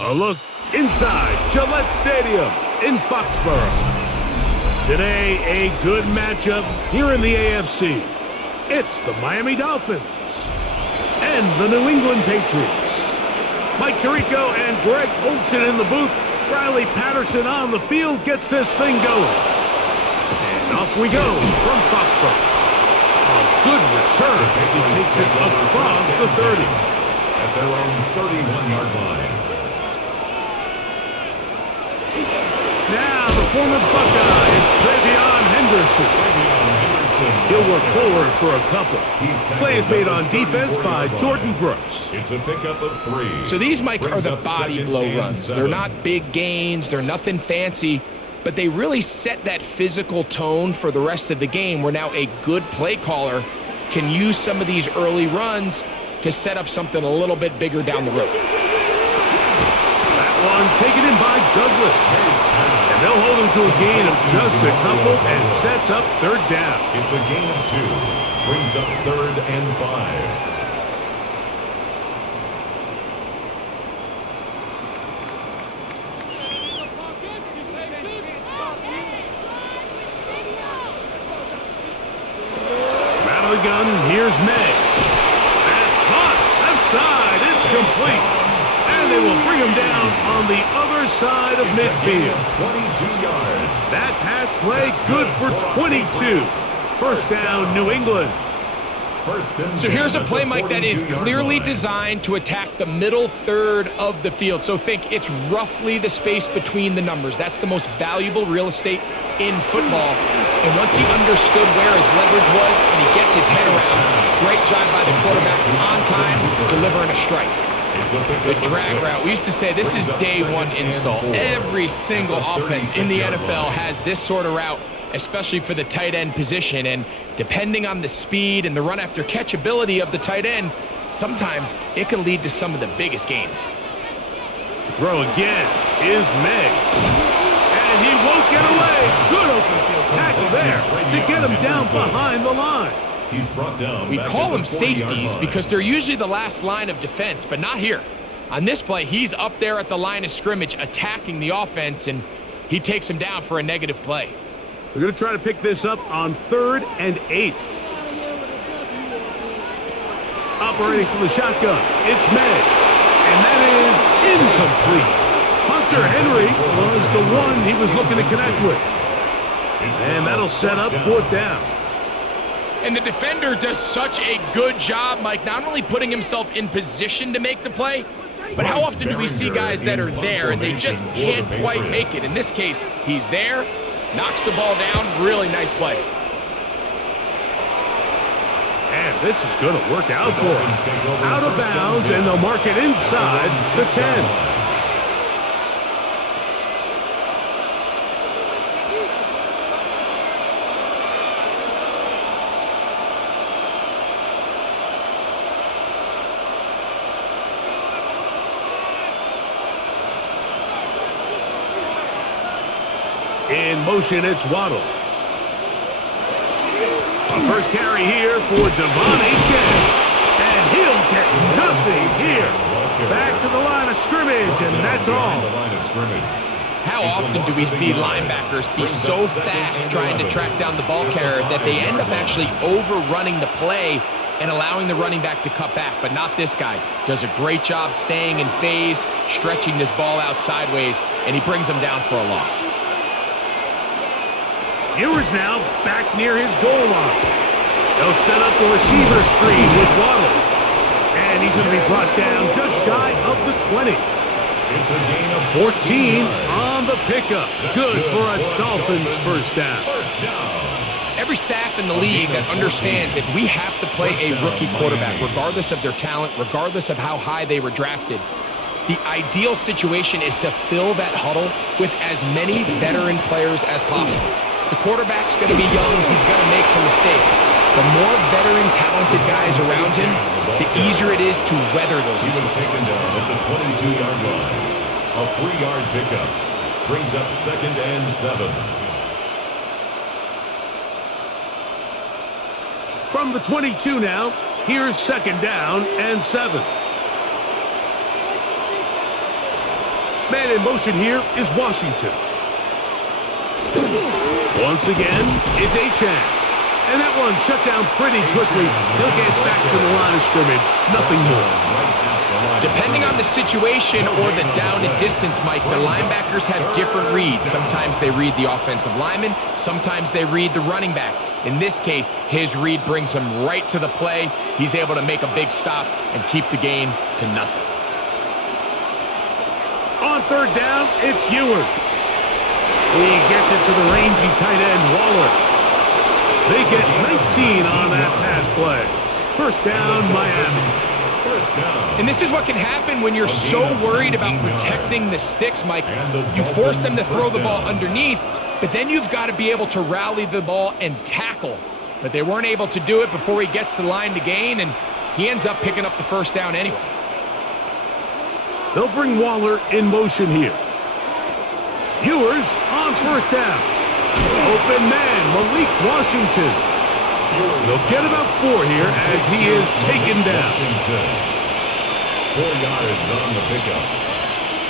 A look inside Gillette Stadium in Foxborough. Today, a good matchup here in the AFC. It's the Miami Dolphins and the New England Patriots. Mike Tirico and Greg Olsen in the booth. Riley Patterson on the field gets this thing going. And off we go from Foxborough. A good return as he takes it across the 30. At their own 31-yard line. Now the former Buckeye, it's Travion Henderson. He'll work forward for a couple. Play is made on defense by Jordan Brooks. It's a pickup of 3. So these, Mike, are the body blow runs. They're not big gains. They're nothing fancy. But they really set that physical tone for the rest of the game where now a good play caller can use some of these early runs to set up something a little bit bigger down the road. That one taken in by Douglas. And they'll hold him to a gain of just a couple and sets up third down. It's a gain of 2. Brings up 3rd and 5. Gun, here's May. That's caught. Left side, it's complete. And they will bring him down on the other side of midfield. 22 yards. That pass play good for 22. First down, New England. So here's a play, Mike, that is clearly designed to attack the middle third of the field. So think it's roughly the space between the numbers. That's the most valuable real estate in football. And once he understood where his leverage was and he gets his head around, great job by the quarterback on time, delivering a strike. The drag route. We used to say this is day one install. Every single offense in the NFL has this sort of route, especially for the tight end position. And depending on the speed and the run after catch ability of the tight end, sometimes it can lead to some of the biggest gains. To throw again is May. And he won't get away. Good open field tackle there to get him down behind the line. He's brought down. We call them safeties because they're usually the last line of defense, but not here. On this play, he's up there at the line of scrimmage attacking the offense, and he takes him down for a negative play. They're going to try to pick this up on 3rd and 8. Operating from the shotgun, it's May. And that is incomplete. Hunter Henry was the one he was looking to connect with. And that'll set up 4th down. And the defender does such a good job, Mike, not only putting himself in position to make the play, but how often do we see guys that are there and they just can't quite make it? In this case, he's there, knocks the ball down, really nice play. And this is going to work out for him. Out of bounds, and they'll mark it inside the 10. In motion, it's Waddle. A first carry here for Devon Achane. And he'll get nothing here. Back to the line of scrimmage, and that's all. How often do we see linebackers be so fast trying to track down the ball carrier that they end up actually overrunning the play and allowing the running back to cut back? But not this guy. Does a great job staying in phase, stretching this ball out sideways, and he brings him down for a loss. Ewers now back near his goal line. They'll set up the receiver screen with Waddle. And he's going to be brought down just shy of the 20. It's a gain of 14 on the pickup. Good for a Dolphins first down. Every staff in the league that understands if we have to play a rookie quarterback, regardless of their talent, regardless of how high they were drafted, the ideal situation is to fill that huddle with as many veteran players as possible. The quarterback's going to be young. He's going to make some mistakes. The more veteran, talented guys around him, the easier it is to weather those mistakes. He was taken down at the 22-yard line. A 3-yard pickup brings up 2nd and 7. From the 22 now, here's 2nd down and 7. Man in motion here is Washington. Once again, it's Achane. And that one shut down pretty quickly. He'll get back to the line of scrimmage. Nothing more. Depending on the situation or the down and distance, Mike, the linebackers have different reads. Sometimes they read the offensive lineman. Sometimes they read the running back. In this case, his read brings him right to the play. He's able to make a big stop and keep the gain to nothing. On third down, it's Ewers. He gets it to the rangy tight end, Waller. They get 19 on that pass play. First down, Miami. And this is what can happen when you're so worried about protecting the sticks, Mike. You force them to throw the ball underneath, but then you've got to be able to rally the ball and tackle. But they weren't able to do it before he gets the line to gain, and he ends up picking up the first down anyway. They'll bring Waller in motion here. Ewers on first down. Open man, Malik Washington. They'll get about 4 here as he is taken down. 4 yards on the pickup.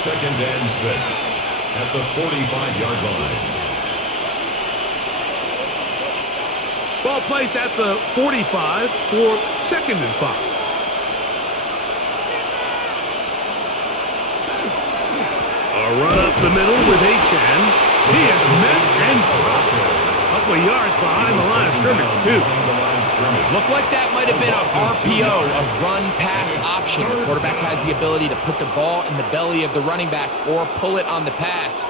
2nd and 6 at the 45-yard line. Ball placed at the 45 for 2nd and 5. A run up the middle with Achane. He is met and dropped. A couple of yards behind the line of scrimmage, too. Looked like that might have been a RPO, a run-pass option. The quarterback has the ability to put the ball in the belly of the running back or pull it on the pass.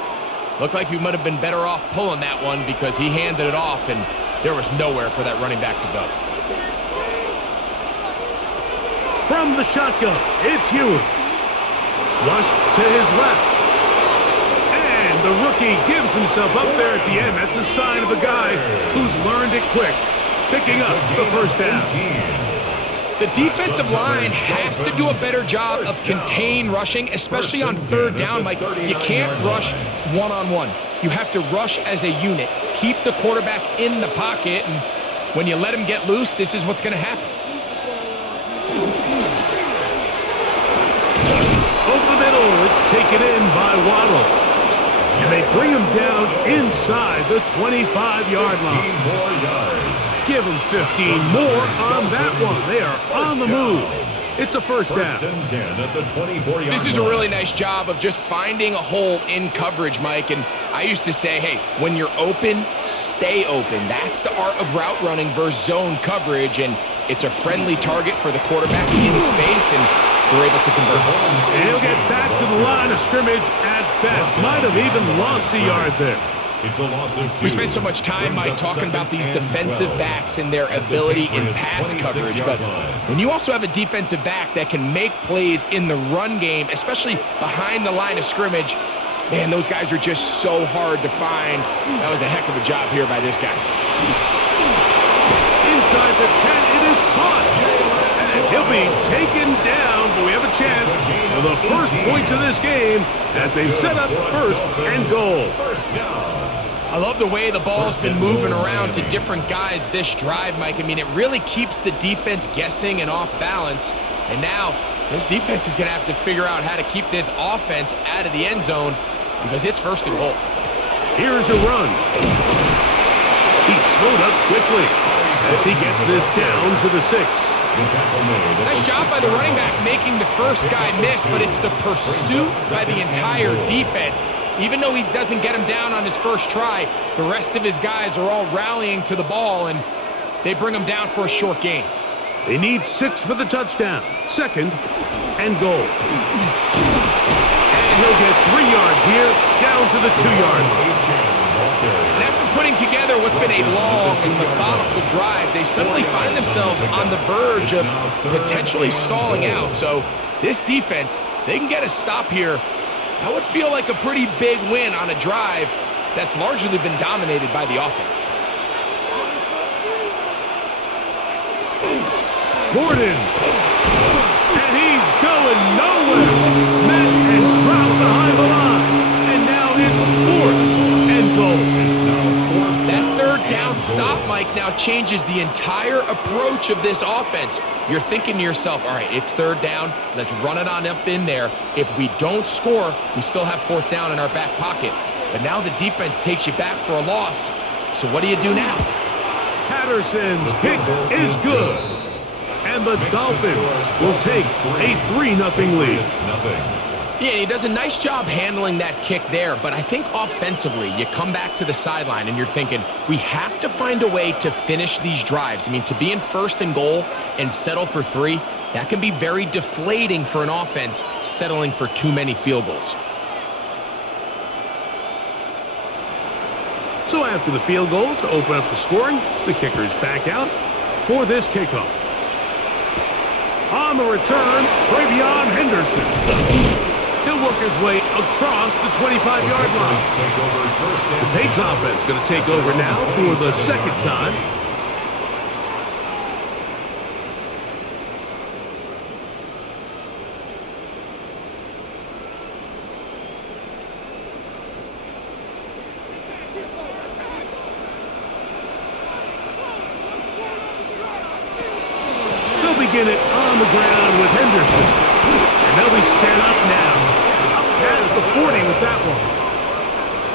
Looked like he might have been better off pulling that one because he handed it off, and there was nowhere for that running back to go. From the shotgun, it's Ewers. Flushed to his left. And the rookie gives himself up there at the end. That's a sign of a guy who's learned it quick. Picking up the first down. The defensive line has to do a better job of contain rushing, especially on third down. Like, you can't rush one-on-one. You have to rush as a unit. Keep the quarterback in the pocket, and when you let him get loose, this is what's going to happen. Over the middle, it's taken in by Waddle. And they bring him down inside the 25-yard line. 15 more yards. Give them 15 more on that one. They are on the move. It's a first down. First and 10 at the 24-yard line. This is a really nice job of just finding a hole in coverage, Mike. And I used to say, hey, when you're open, stay open. That's the art of route running versus zone coverage. And it's a friendly target for the quarterback in space, and they're able to convert. And he'll get back to the line of scrimmage at best. Might have even lost a yard there. It's a loss of 2. We spent so much time, Mike, talking about these defensive backs and their ability in pass coverage. But when you also have a defensive back that can make plays in the run game, especially behind the line of scrimmage, man, those guys are just so hard to find. That was a heck of a job here by this guy. Inside the 10, it is caught. And he'll be taken down, but we have a chance for the first points of this game as they've set up first and goal. First down. I love the way the ball's been moving around to different guys this drive, Mike. I mean, it really keeps the defense guessing and off balance. And now this defense is going to have to figure out how to keep this offense out of the end zone because it's first and goal. Here's a run. He slowed up quickly as he gets this down to the 6. Nice job by the running back making the first guy miss, but it's the pursuit by the entire defense. Even though he doesn't get him down on his first try, the rest of his guys are all rallying to the ball, and they bring him down for a short gain. They need 6 for the touchdown. 2nd and goal. And he'll get 3 yards here, down to the 2-yard line. And after putting together what's been a long and methodical drive, they suddenly find themselves on the verge of potentially stalling out. So this defense, they can get a stop here. That would feel like a pretty big win on a drive that's largely been dominated by the offense. Gordon. And he's going nowhere. Met and dropped behind the line. And now it's 4th and goal. That third down stop, Mike, now changes the entire approach of this offense. You're thinking to yourself, all right, it's third down. Let's run it on up in there. If we don't score, we still have fourth down in our back pocket. But now the defense takes you back for a loss. So what do you do now? Patterson's kick is good. And the Dolphins will take a 3-0 lead. Yeah, he does a nice job handling that kick there, but I think offensively, you come back to the sideline and you're thinking, we have to find a way to finish these drives. I mean, to be in first and goal and settle for 3, that can be very deflating for an offense settling for too many field goals. So after the field goal to open up the scoring, the kicker's back out for this kickoff. On the return, Travion Henderson. He'll work his way across the 25-yard line. The Patriots offense going to take over now for the second time. They'll begin it on the ground with Henderson. And they'll be set up now. Past the 40 with that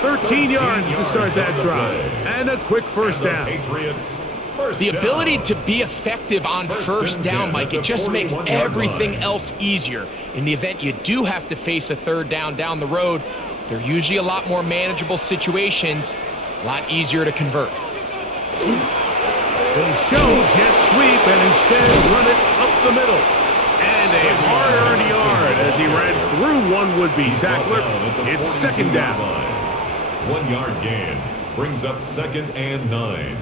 one. 13 yards to start that drive. And a quick first down. The ability to be effective on first down, Mike, it just makes everything else easier. In the event you do have to face a third down the road, they're usually a lot more manageable situations, a lot easier to convert. They show jet sweep and instead run it up the middle. And a hard-earned yard as he ran through one would-be tackler. It's second down. 1 yard gain brings up 2nd and 9.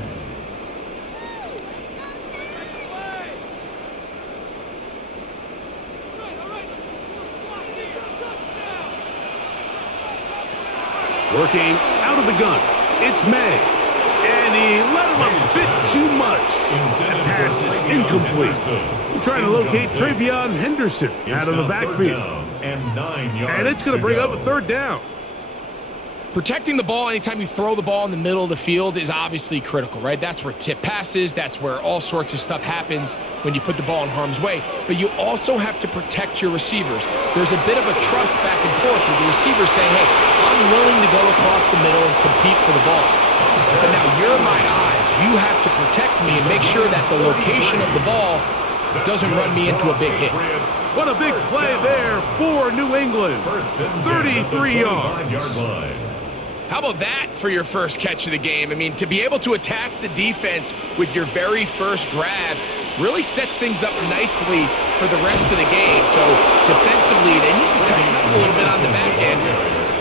Working out of the gun. It's May. And he let him a bit too much. That pass is incomplete. Trying to locate Travion Henderson out of the backfield. And it's going to bring up a third down. Protecting the ball anytime you throw the ball in the middle of the field is obviously critical, right? That's where tip passes, that's where all sorts of stuff happens when you put the ball in harm's way. But you also have to protect your receivers. There's a bit of a trust back and forth with the receiver saying, hey, I'm willing to go across the middle and compete for the ball. But now you're my eyes. You have to protect me and make sure that the location of the ball doesn't run me into a big hit. What a big play there for New England. 33 yards. How about that for your first catch of the game? I mean, to be able to attack the defense with your very first grab really sets things up nicely for the rest of the game. So defensively, they need to tighten up a little bit on the back end.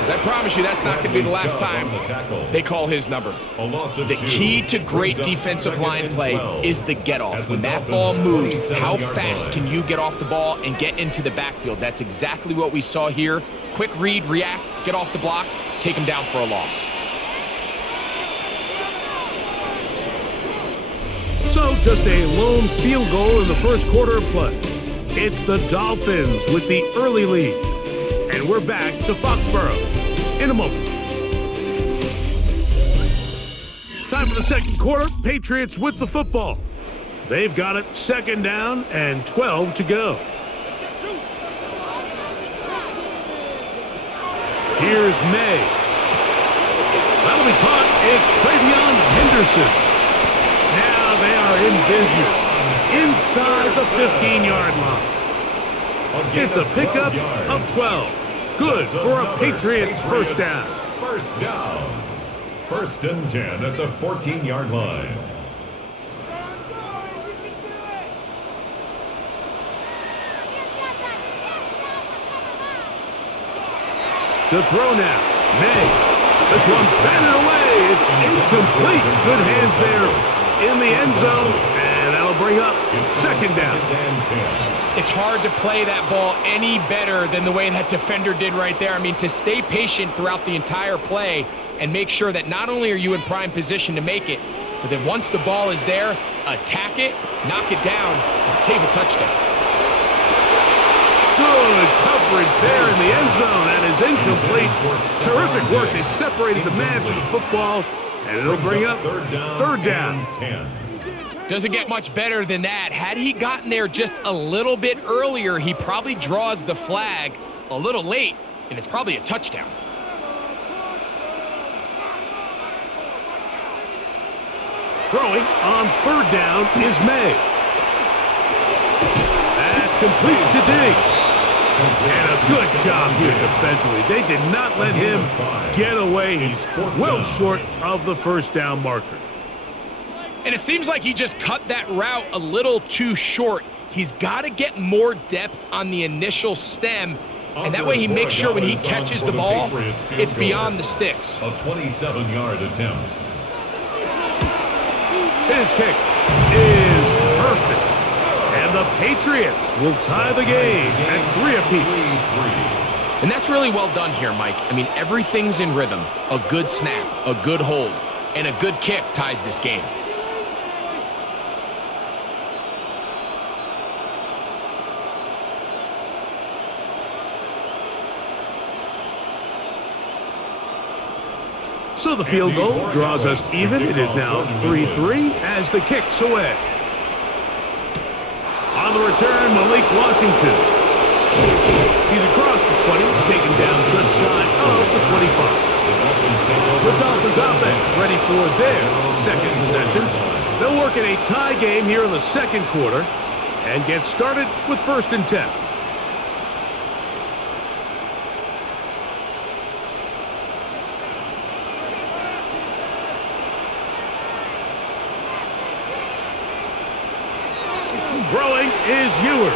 Because I promise you that's not going to be the last time they call his number. The key to great defensive line play is the get-off. When that ball moves, how fast can you get off the ball and get into the backfield? That's exactly what we saw here. Quick read, react, get off the block, take him down for a loss. So just a lone field goal in the first quarter of play. It's the Dolphins with the early lead. And we're back to Foxborough in a moment. Time for the second quarter. Patriots with the football. They've got it second down and 12 to go. Here's May. That'll be caught. It's Travion Henderson. Now they are in business inside the 15-yard line. It's a pickup of 12. Good for a Patriots first down. First down. 1st and 10 at the 14-yard line. To throw now. May. This one's batted away. It's incomplete. Good hands there in the end zone. And that'll bring up second down. It's hard to play that ball any better than the way that defender did right there. I mean, to stay patient throughout the entire play and make sure that not only are you in prime position to make it, but then once the ball is there, attack it, knock it down, and save a touchdown. Good coverage there in the end zone. That is incomplete. Terrific work. They separated the man from the football, and it'll bring up third down. Doesn't get much better than that. Had he gotten there just a little bit earlier, he probably draws the flag a little late, and it's probably a touchdown. Throwing on third down is May. That's complete to Diggs. And a good job here defensively. They did not let him get away. He's well short of the first down marker. And it seems like he just cut that route a little too short. He's got to get more depth on the initial stem, and that way he makes sure when he catches the ball, it's beyond the sticks. A 27-yard attempt. His kick is perfect. And the Patriots will tie the game at 3 apiece. And that's really well done here, Mike. I mean, everything's in rhythm. A good snap, a good hold, and a good kick ties this game. So the field goal draws us even. It is now 3-3 as the kick's away. On the return, Malik Washington. He's across the 20, taken down just shy of the 25. The Dolphins offense ready for their second possession. They'll work in a tie game here in the second quarter and get started with 1st and 10. Throwing is Ewers.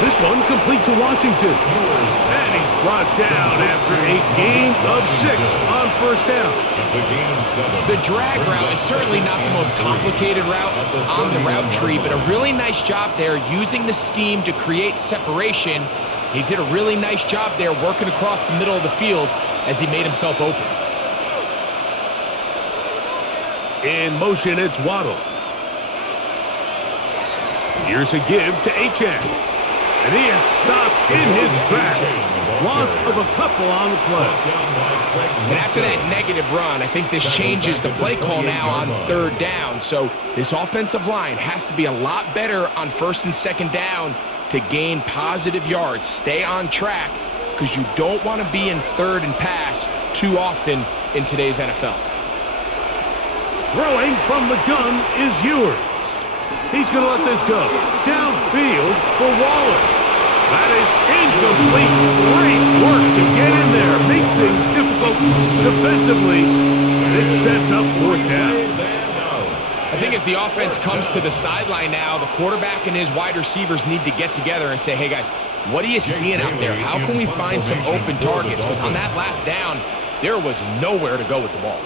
This one complete to Washington. And he's brought down after a gain of 6 on 1st down. It's a gain of 7. The drag route is certainly not the most complicated route on the route tree, but a really nice job there using the scheme to create separation. He did a really nice job there working across the middle of the field as he made himself open. In motion, it's Waddle. Here's a give to Achane. And he is stopped in his tracks. Loss of a couple on the play. And after that negative run, I think this changes the play call now on 3rd down. So this offensive line has to be a lot better on 1st and 2nd down to gain positive yards. Stay on track because you don't want to be in 3rd and pass too often in today's NFL. Throwing from the gun is Ewers. He's going to let this go. Downfield for Waller. That is incomplete. Great work to get in there. Make things difficult defensively. And it sets up 4th down. I think as the offense comes to the sideline now, the quarterback and his wide receivers need to get together and say, hey, guys, what are you seeing out there? How can we find some open targets? Because on that last down, there was nowhere to go with the ball.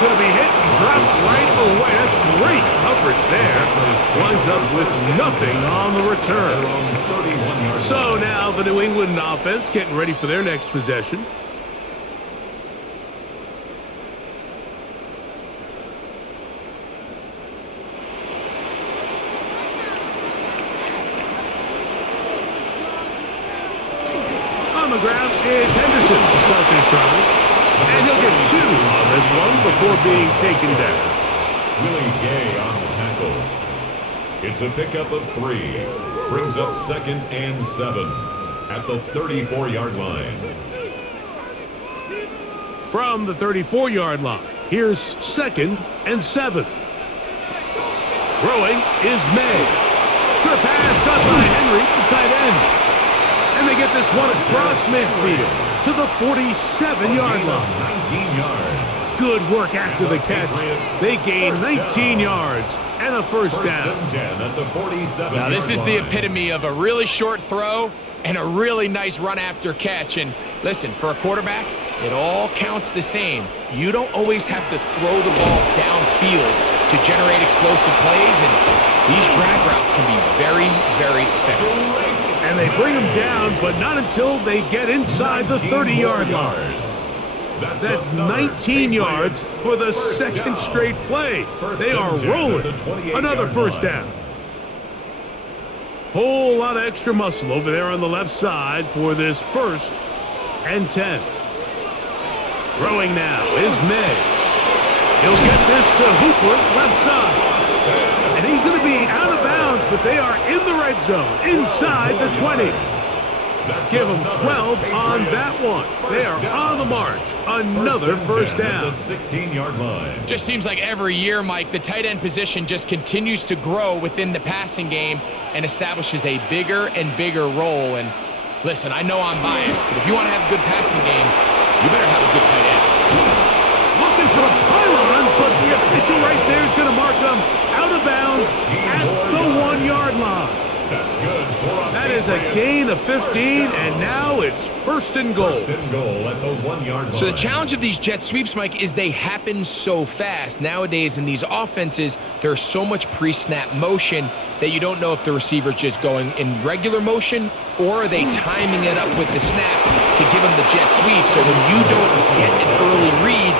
Going to be hit and drops right away. That's great coverage there. Winds up with nothing on the return. So now the New England offense getting ready for their next possession. On the ground, it's Henderson to start this drive. And he'll get 2 on this one before being taken down. Willie Gay on the tackle. It's a pickup of 3. Brings up 2nd and 7 at the 34-yard line. From the 34-yard line, here's 2nd and 7. Throwing is May. Sure pass cut by Henry, the tight end. And they get this one across midfield to the 47-yard line. 19 yards. Good work after the catch. They gain 19 yards and a first down. At the 47. Now this is the epitome of a really short throw and a really nice run after catch. And listen, for a quarterback, it all counts the same. You don't always have to throw the ball downfield to generate explosive plays, and these drag routes can be very, very effective. And they bring him down, but not until they get inside the 30-yard line. That's 19 yards for the second straight play. They are rolling. Another first down. Whole lot of extra muscle over there on the left side for this 1st and 10. Throwing now is May. He'll get this to Hooper, left side. And he's going to be out of bounds, but they are in the red zone, inside the 20. Give them 12 on that one. They are on the march. Another first down. 16-yard line. Just seems like every year, Mike, the tight end position just continues to grow within the passing game and establishes a bigger and bigger role. And listen, I know I'm biased, but if you want to have a good passing game, you better have a good tight end. Looking for the pylon, but the official right there is going to mark them out of bounds at the 1-yard line. That's good. That is a gain of 15, and now it's first and goal. First and goal at the 1-yard line. So the challenge of these jet sweeps, Mike, is they happen so fast. Nowadays in these offenses, there's so much pre-snap motion that you don't know if the receiver's just going in regular motion or are they timing it up with the snap to give them the jet sweep. So when you don't get an early read,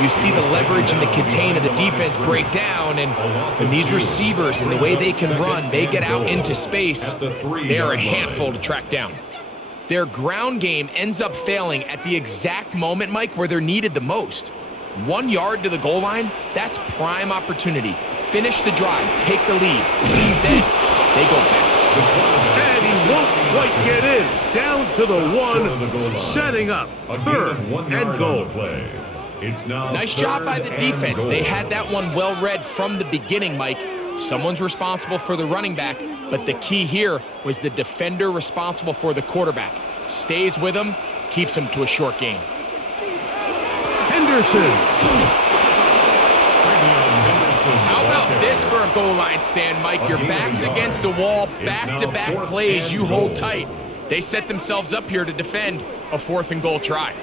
you see the leverage and the contain of the defense break down, and these receivers and the way they can run, they get out into space, they are a handful to track down. Their ground game ends up failing at the exact moment, Mike, where they're needed the most. 1 yard to the goal line, that's prime opportunity. Finish the drive, take the lead. Instead, they go backwards. And he won't quite get in. Down to the 1, setting up third and goal. It's now nice job by the defense. They had that one well read from the beginning, Mike. Someone's responsible for the running back, but the key here was the defender responsible for the quarterback. Stays with him, keeps him to a short gain. Henderson. How about this for a goal line stand, Mike? Your back's against the wall, back-to-back plays, you hold tight. They set themselves up here to defend a 4th and goal try.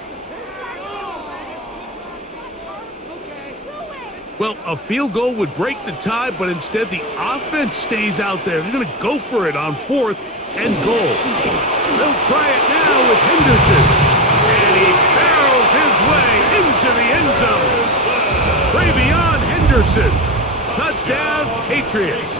Well, a field goal would break the tie, but instead the offense stays out there. They're going to go for it on 4th and goal. They'll try it now with Henderson. And he barrels his way into the end zone. Travion Henderson. Touchdown, Patriots.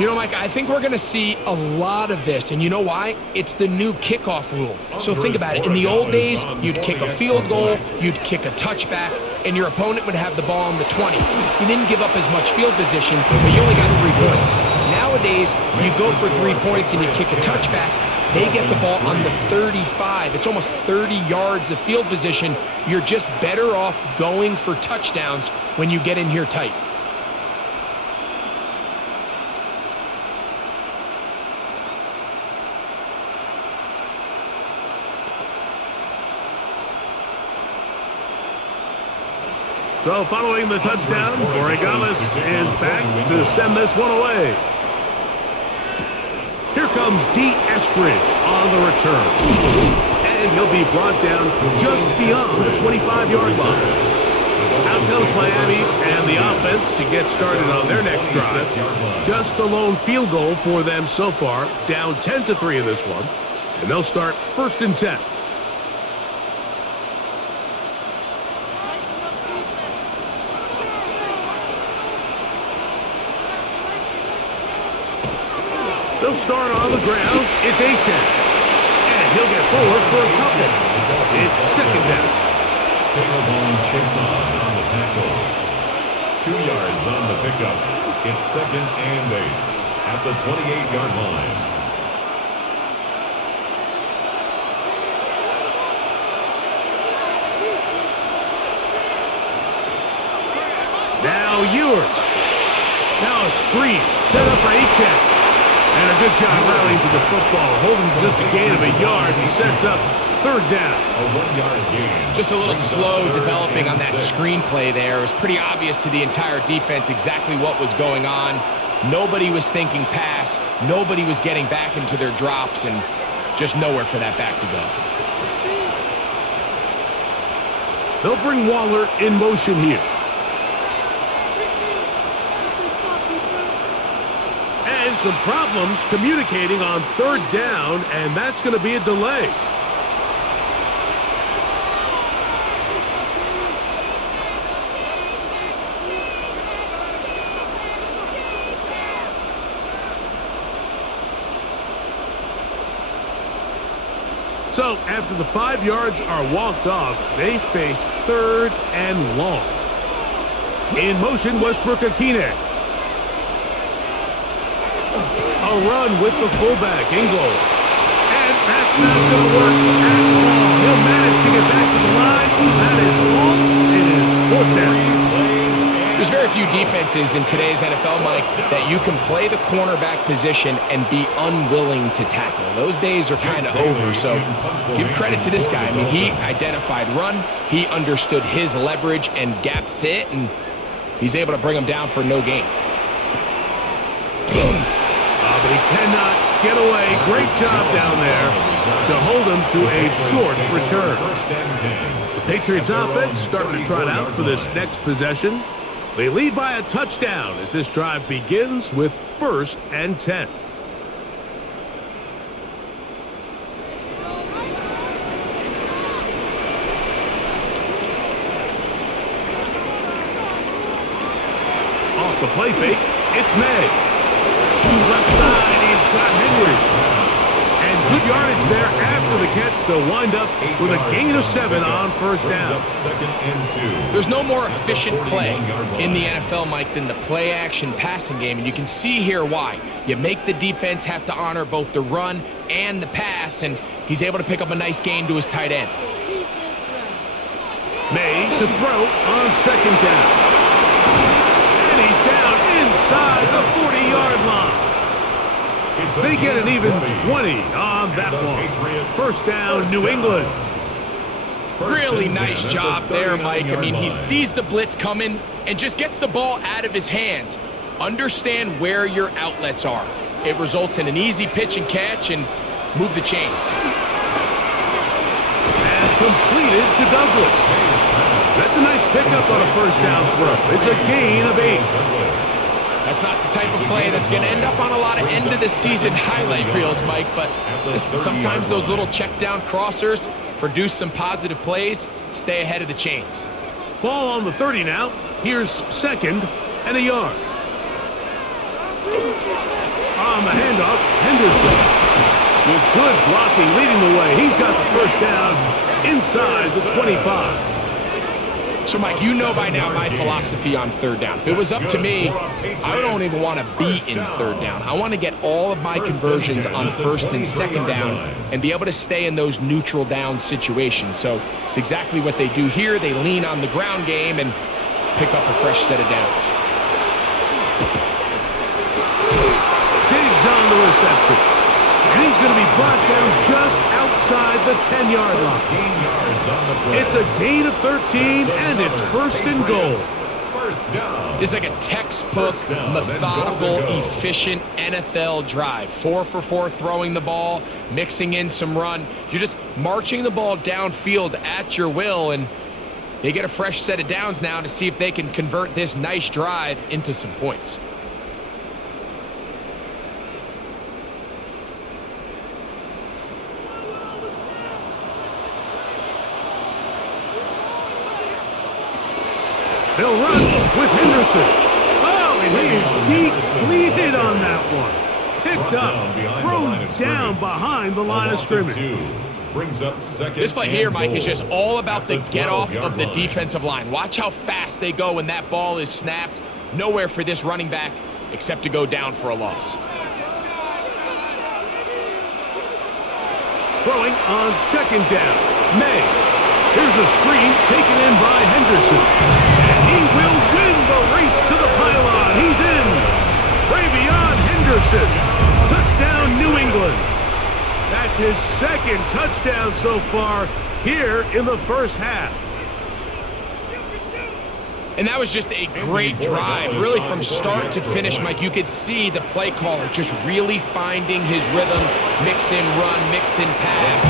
You know, Mike, I think we're going to see a lot of this, and you know why? It's the new kickoff rule. So think about it. In the old days, you'd kick a field goal, you'd kick a touchback, and your opponent would have the ball on the 20. You didn't give up as much field position, but you only got 3 points. Nowadays, you go for 3 points and you kick a touchback, they get the ball on the 35. It's almost 30 yards of field position. You're just better off going for touchdowns when you get in here tight. So following the touchdown, Oregalis is back to send this one away. Here comes D. Eskridge on the return. And he'll be brought down just beyond the 25-yard line. Out comes Miami and the offense to get started on their next drive. Just the lone field goal for them so far, down 10-3 in this one. And they'll start 1st and 10. They'll start on the ground. It's Achane. And he'll get forward for a couple. It's 2nd down. Caleb Chason on the tackle. 2 yards on the pickup. It's 2nd and 8 at the 28-yard line. Now Ewers. Now a screen set up for Achane. And a good job rallying to the football, holding just a gain of a yard and sets up 3rd down. A 1-yard gain. Just a little slow developing on that screenplay there. It was pretty obvious to the entire defense exactly what was going on. Nobody was thinking pass. Nobody was getting back into their drops, and just nowhere for that back to go. They'll bring Waller in motion here. And some problems communicating on 3rd down, and that's going to be a delay. So after the 5 yards are walked off, they face 3rd and long. In motion, Westbrook-Akine. A run with the fullback, Ingold. And that's not going to work at all. He'll manage to get back to the line. That is all. It is 4th down. There's very few defenses in today's NFL, Mike, that you can play the cornerback position and be unwilling to tackle. Those days are kind of over, so give credit to this guy. I mean, he identified run, he understood his leverage and gap fit, and he's able to bring him down for no gain. But he cannot get away. Great job down there to hold him to a short return. The Patriots offense starting to trot out for this next possession. They lead by a touchdown as this drive begins with 1st and 10. Off the play fake, it's May. Left side, he's got Henry. And good yardage there after the catch. They'll wind up with a gain of 7 on 1st down. There's no more efficient play in the NFL, Mike, than the play-action passing game, and you can see here why. You make the defense have to honor both the run and the pass, and he's able to pick up a nice gain to his tight end. May to throw on 2nd down. And he's down inside the 40-yard line. They get an even 20 on that one. 1st down, New England. Really nice job there, Mike. I mean, he sees the blitz coming and just gets the ball out of his hands. Understand where your outlets are. It results in an easy pitch and catch and move the chains. Pass completed to Douglas. That's a nice pickup on a 1st down throw. It's a gain of 8. That's not the type of play that's going to end up on a lot of end-of-the-season highlight reels, Mike, but listen, sometimes those little check-down crossers produce some positive plays. Stay ahead of the chains. Ball on the 30 now. Here's 2nd and a yard. On the handoff, Henderson. With good blocking leading the way, he's got the 1st down inside the 25. So, Mike, you know by now my philosophy on 3rd down. If it was up to me, I don't even want to be in 3rd down. I want to get all of my conversions on 1st and 2nd down and be able to stay in those neutral down situations. So it's exactly what they do here. They lean on the ground game and pick up a fresh set of downs. Diggs on the reception. And he's going to be brought down just outside the 10-yard line. It's a gain of 13, and it's 1st and goal. It's like a textbook, methodical, efficient NFL drive. 4 for 4 throwing the ball, mixing in some run. You're just marching the ball downfield at your will, and they get a fresh set of downs now to see if they can convert this nice drive into some points. They'll run with Henderson. Oh, and he is deeply hit on that one. Picked up, thrown down behind the line of scrimmage. This play here, Mike, is just all about the get-off of the defensive line. Watch how fast they go when that ball is snapped. Nowhere for this running back except to go down for a loss. Throwing on 2nd down. May. Here's a screen taken in by Henderson. He will win the race to the pylon. He's in. Travion Henderson. Touchdown, New England. That's his 2nd touchdown so far here in the 1st half. And that was just a great drive, really from start to finish, Mike. You could see the play caller just really finding his rhythm, mix in run, mix in pass.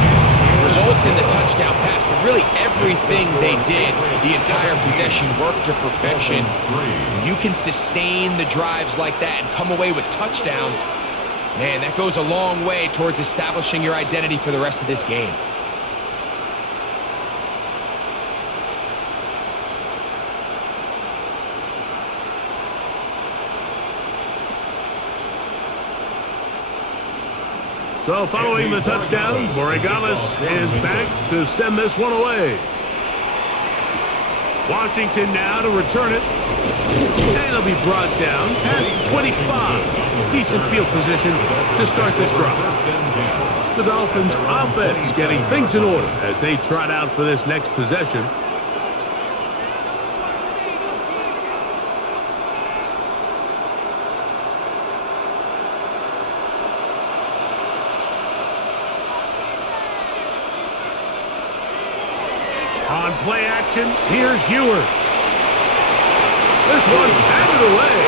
Results in the touchdown pass, but really everything they did, the entire possession worked to perfection. When you can sustain the drives like that and come away with touchdowns, man, that goes a long way towards establishing your identity for the rest of this game. So following the touchdown, Borregales is back to send this one away. Washington now to return it. And it'll be brought down past 25. Decent field position to start this drive. The Dolphins offense getting things in order as they trot out for this next possession. On play action, here's Ewers. This one batted away.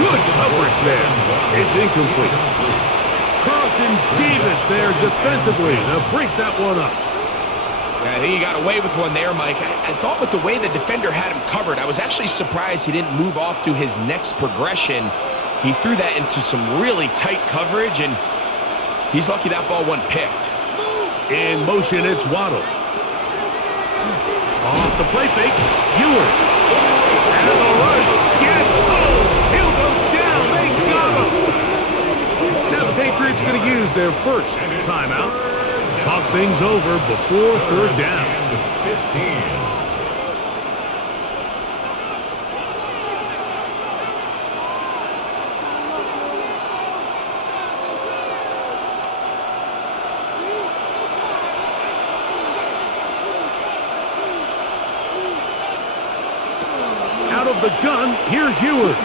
Good coverage there. It's incomplete. Carlton Davis there defensively to break that one up. Yeah, I think he got away with one there, Mike. I thought with the way the defender had him covered, I was actually surprised he didn't move off to his next progression. He threw that into some really tight coverage, and he's lucky that ball wasn't picked. In motion, it's Waddle. Off the play fake, Ewers. And the rush gets home. He'll go down. They got him. Now the Patriots are going to use their first timeout. Talk things over before third down. 15. Out of the gun, here's Ewers.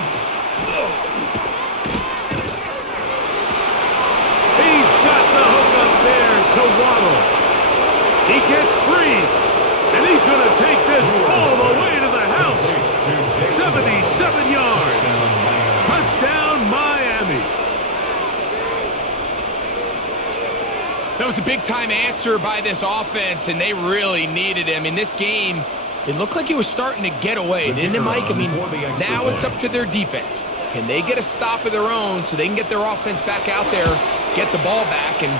He's got the hook up there to Waddle. He gets free, and he's going to take this all the way to the house. 77 yards. Touchdown, Miami. That was a big-time answer by this offense, and they really needed him. In this game, it looked like he was starting to get away, didn't it, Mike? I mean, now it's up to their defense. Can they get a stop of their own so they can get their offense back out there, get the ball back, and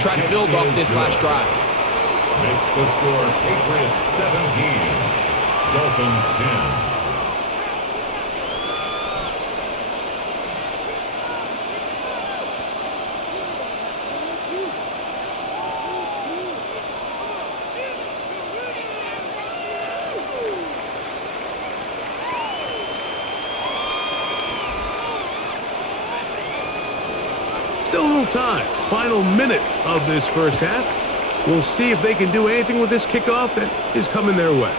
try to build off this last drive? Makes the score Patriots 17, Dolphins 10. Still a little time. Final minute of this first half. We'll see if they can do anything with this kickoff that is coming their way.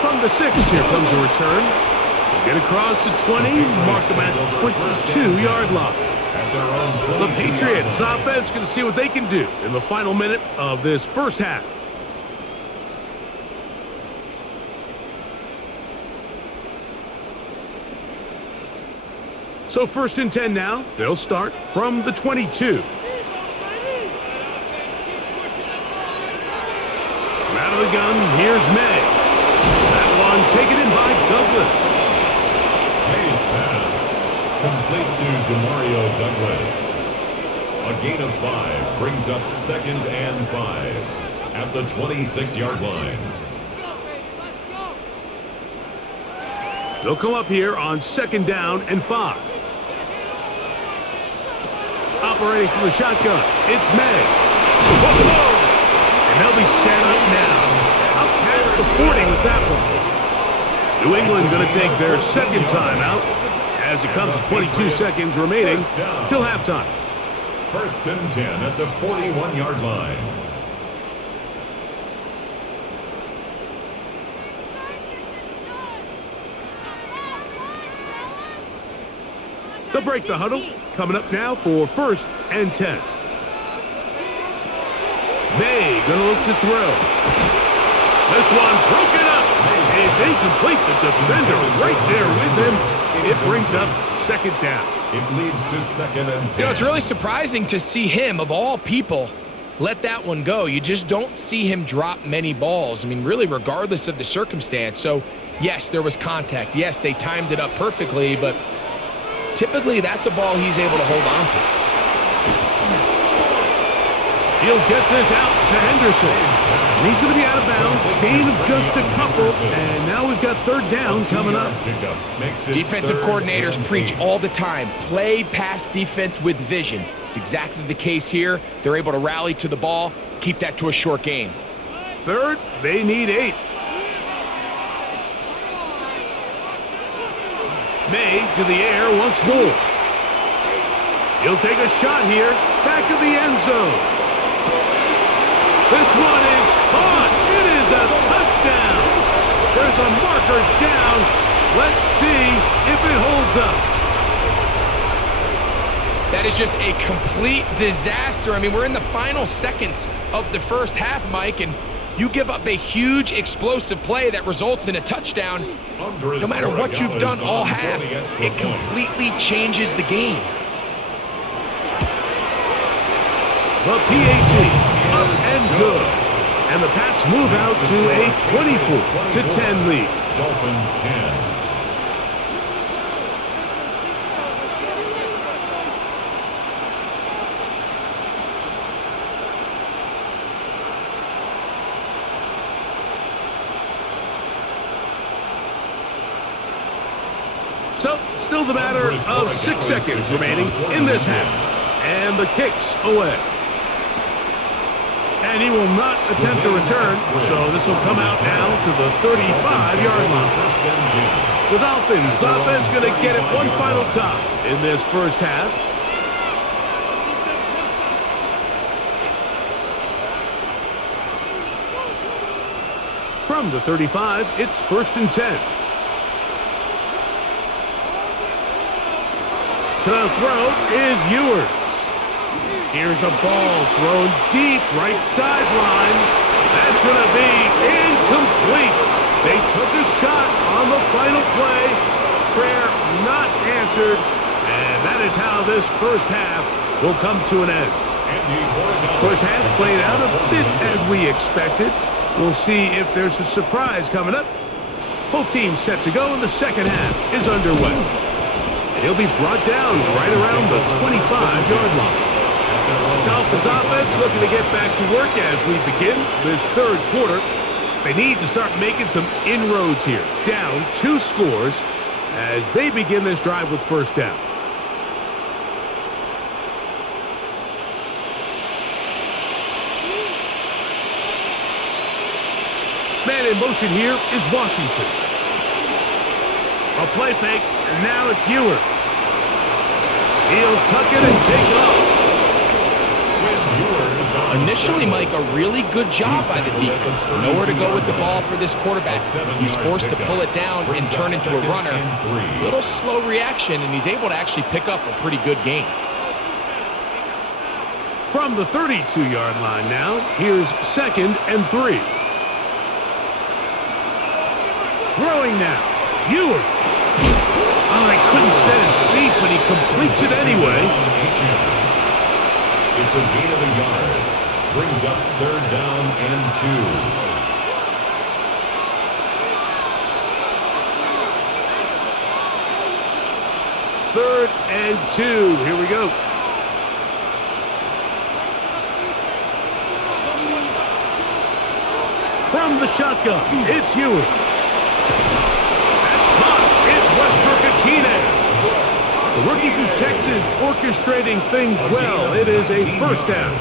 From the 6, here comes a return. Get across the 20, mark them at the 22-yard line. The Patriots offense going to see what they can do in the final minute of this first half. So 1st and 10 now. They'll start from the 22. Out of the gun, here's May. That one taken in by Douglas. May's pass, complete to Demario Douglas. A gain of 5 brings up 2nd and 5 at the 26-yard line. They'll come up here on 2nd down and 5. Operating from the shotgun, it's May. Whoa! And they'll be set up now. Up past the 40 with that one. New England going to take their 2nd timeout as it comes to 22 seconds remaining till halftime. 1st and 10 at the 41-yard line. They'll break the huddle. Coming up now for 1st and 10. May going to look to throw. This one broken up. It's incomplete. The defender right there with him. It brings up 2nd down. It leads to 2nd and 10. You know, it's really surprising to see him, of all people, let that one go. You just don't see him drop many balls. I mean, really, regardless of the circumstance. So, yes, there was contact. Yes, they timed it up perfectly, but typically that's a ball he's able to hold on to. He'll get this out to Henderson. And he's going to be out of bounds. Gain of just a couple. And now we've got 3rd down coming up. Defensive coordinators preach all the time. Play pass defense with vision. It's exactly the case here. They're able to rally to the ball, keep that to a short game. Third, they need 8. May to the air once more. He'll take a shot here, back of the end zone. This one is caught. It is a touchdown. There's a marker down. Let's see if it holds up. That is just a complete disaster. I mean, we're in the final seconds of the first half, Mike, and you give up a huge explosive play that results in a touchdown. No matter what you've done all half, it completely changes the game. The PAT, up and good. And the Pats move out to a 24-10 lead. Dolphins 10. So, still the matter of 6 seconds remaining in this half. And the kick's away. And he will not attempt a return, so this will come out now to the 35-yard line. The Dolphins offense going to get it one final time in this first half. From the 35, it's 1st and 10. To throw is Ewers. Here's a ball thrown deep right sideline. That's going to be incomplete. They took a shot on the final play. Prayer not answered. And that is how this first half will come to an end. First half played out a bit as we expected. We'll see if there's a surprise coming up. Both teams set to go, and the second half is underway. And he'll be brought down right around the 25-yard line. Dolphins offense looking to get back to work as we begin this third quarter. They need to start making some inroads here. Down 2 scores as they begin this drive with first down. Man in motion here is Washington. A play fake, and now it's Ewers. He'll tuck it and take off. Initially, Mike, a really good job by the defense. Nowhere to go with the ball for this quarterback. He's forced to pull it down and turn into a runner. A little slow reaction, and he's able to actually pick up a pretty good gain. From the 32-yard line now, here's 2nd and 3. Throwing now, Ewers. Oh, he couldn't set his feet, but he completes it anyway. It's a gain of a yard. Brings up 3rd down and 2. 3rd and 2. Here we go. From the shotgun, it's Ewers. That's caught. It's Westbrook-Ikhine. The rookie from Texas orchestrating things well. It is a first down.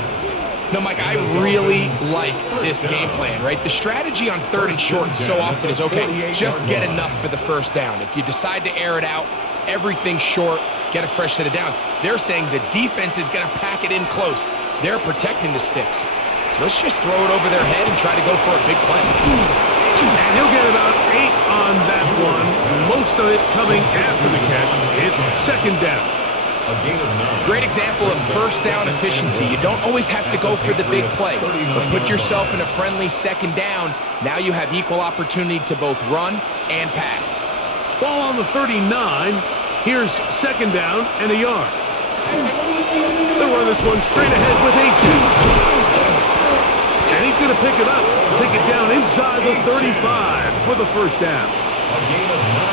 No, Mike, I really like this game plan, right? The strategy on 3rd and short so often is, okay, just get enough for the first down. If you decide to air it out, everything short, get a fresh set of downs. They're saying the defense is going to pack it in close. They're protecting the sticks. So let's just throw it over their head and try to go for a big play. And he'll get about 8 on that one. Most of it coming after the catch. It's 2nd down. Great example of first down efficiency. You don't always have to go for the big play, but put yourself in a friendly 2nd down. Now you have equal opportunity to both run and pass. Ball on the 39. Here's 2nd down and a yard. They'll run this one straight ahead with a 2. And he's going to pick it up, take it down inside the 35 for the first down.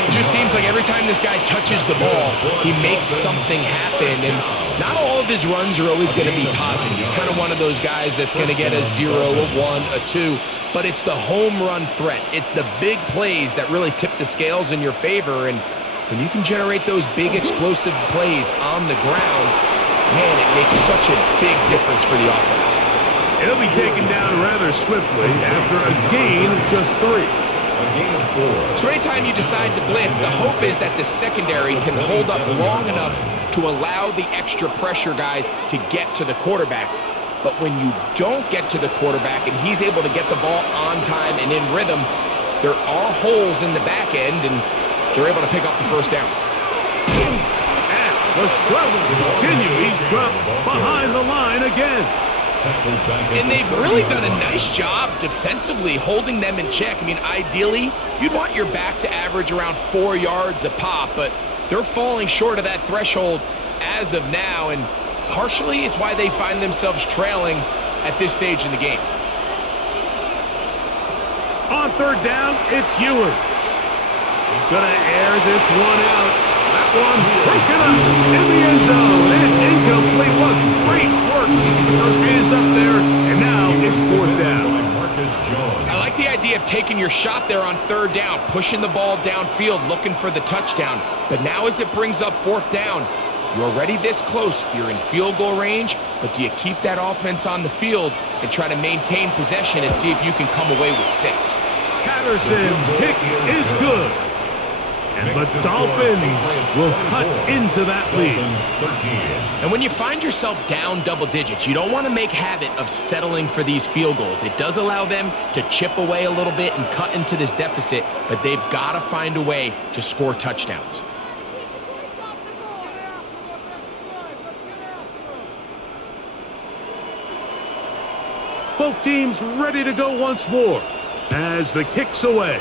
It just seems like every time this guy touches the ball, he makes something happen, and not all of his runs are always going to be positive. He's kind of one of those guys that's going to get a 0, a 1, a 2, but it's the home run threat. It's the big plays that really tip the scales in your favor, and when you can generate those big explosive plays on the ground, man, it makes such a big difference for the offense. He'll be taken down rather swiftly after a gain of just 3. A gain of 4. So anytime you decide to blitz, the hope is that the secondary can hold up long enough to allow the extra pressure guys to get to the quarterback. But when you don't get to the quarterback and he's able to get the ball on time and in rhythm, there are holes in the back end, and they're able to pick up the first down. And the struggles continue. He's dropped behind the line again. And they've really done a nice job defensively holding them in check. I mean, ideally, you'd want your back to average around 4 yards a pop, but they're falling short of that threshold as of now, and partially it's why they find themselves trailing at this stage in the game. On third down, it's Ewers. He's going to air this one out. That one broken up in the end zone. It's incomplete. What great work just to get those hands up there. And now it's fourth down. I like the idea of taking your shot there on third down, pushing the ball downfield, looking for the touchdown. But now as it brings up fourth down, you're already this close. You're in field goal range, but do you keep that offense on the field and try to maintain possession and see if you can come away with 6? Patterson's kick is good. And the Dolphins will cut into that lead. And when you find yourself down double digits, you don't want to make habit of settling for these field goals. It does allow them to chip away a little bit and cut into this deficit, but they've got to find a way to score touchdowns. Both teams ready to go once more as the kick's away.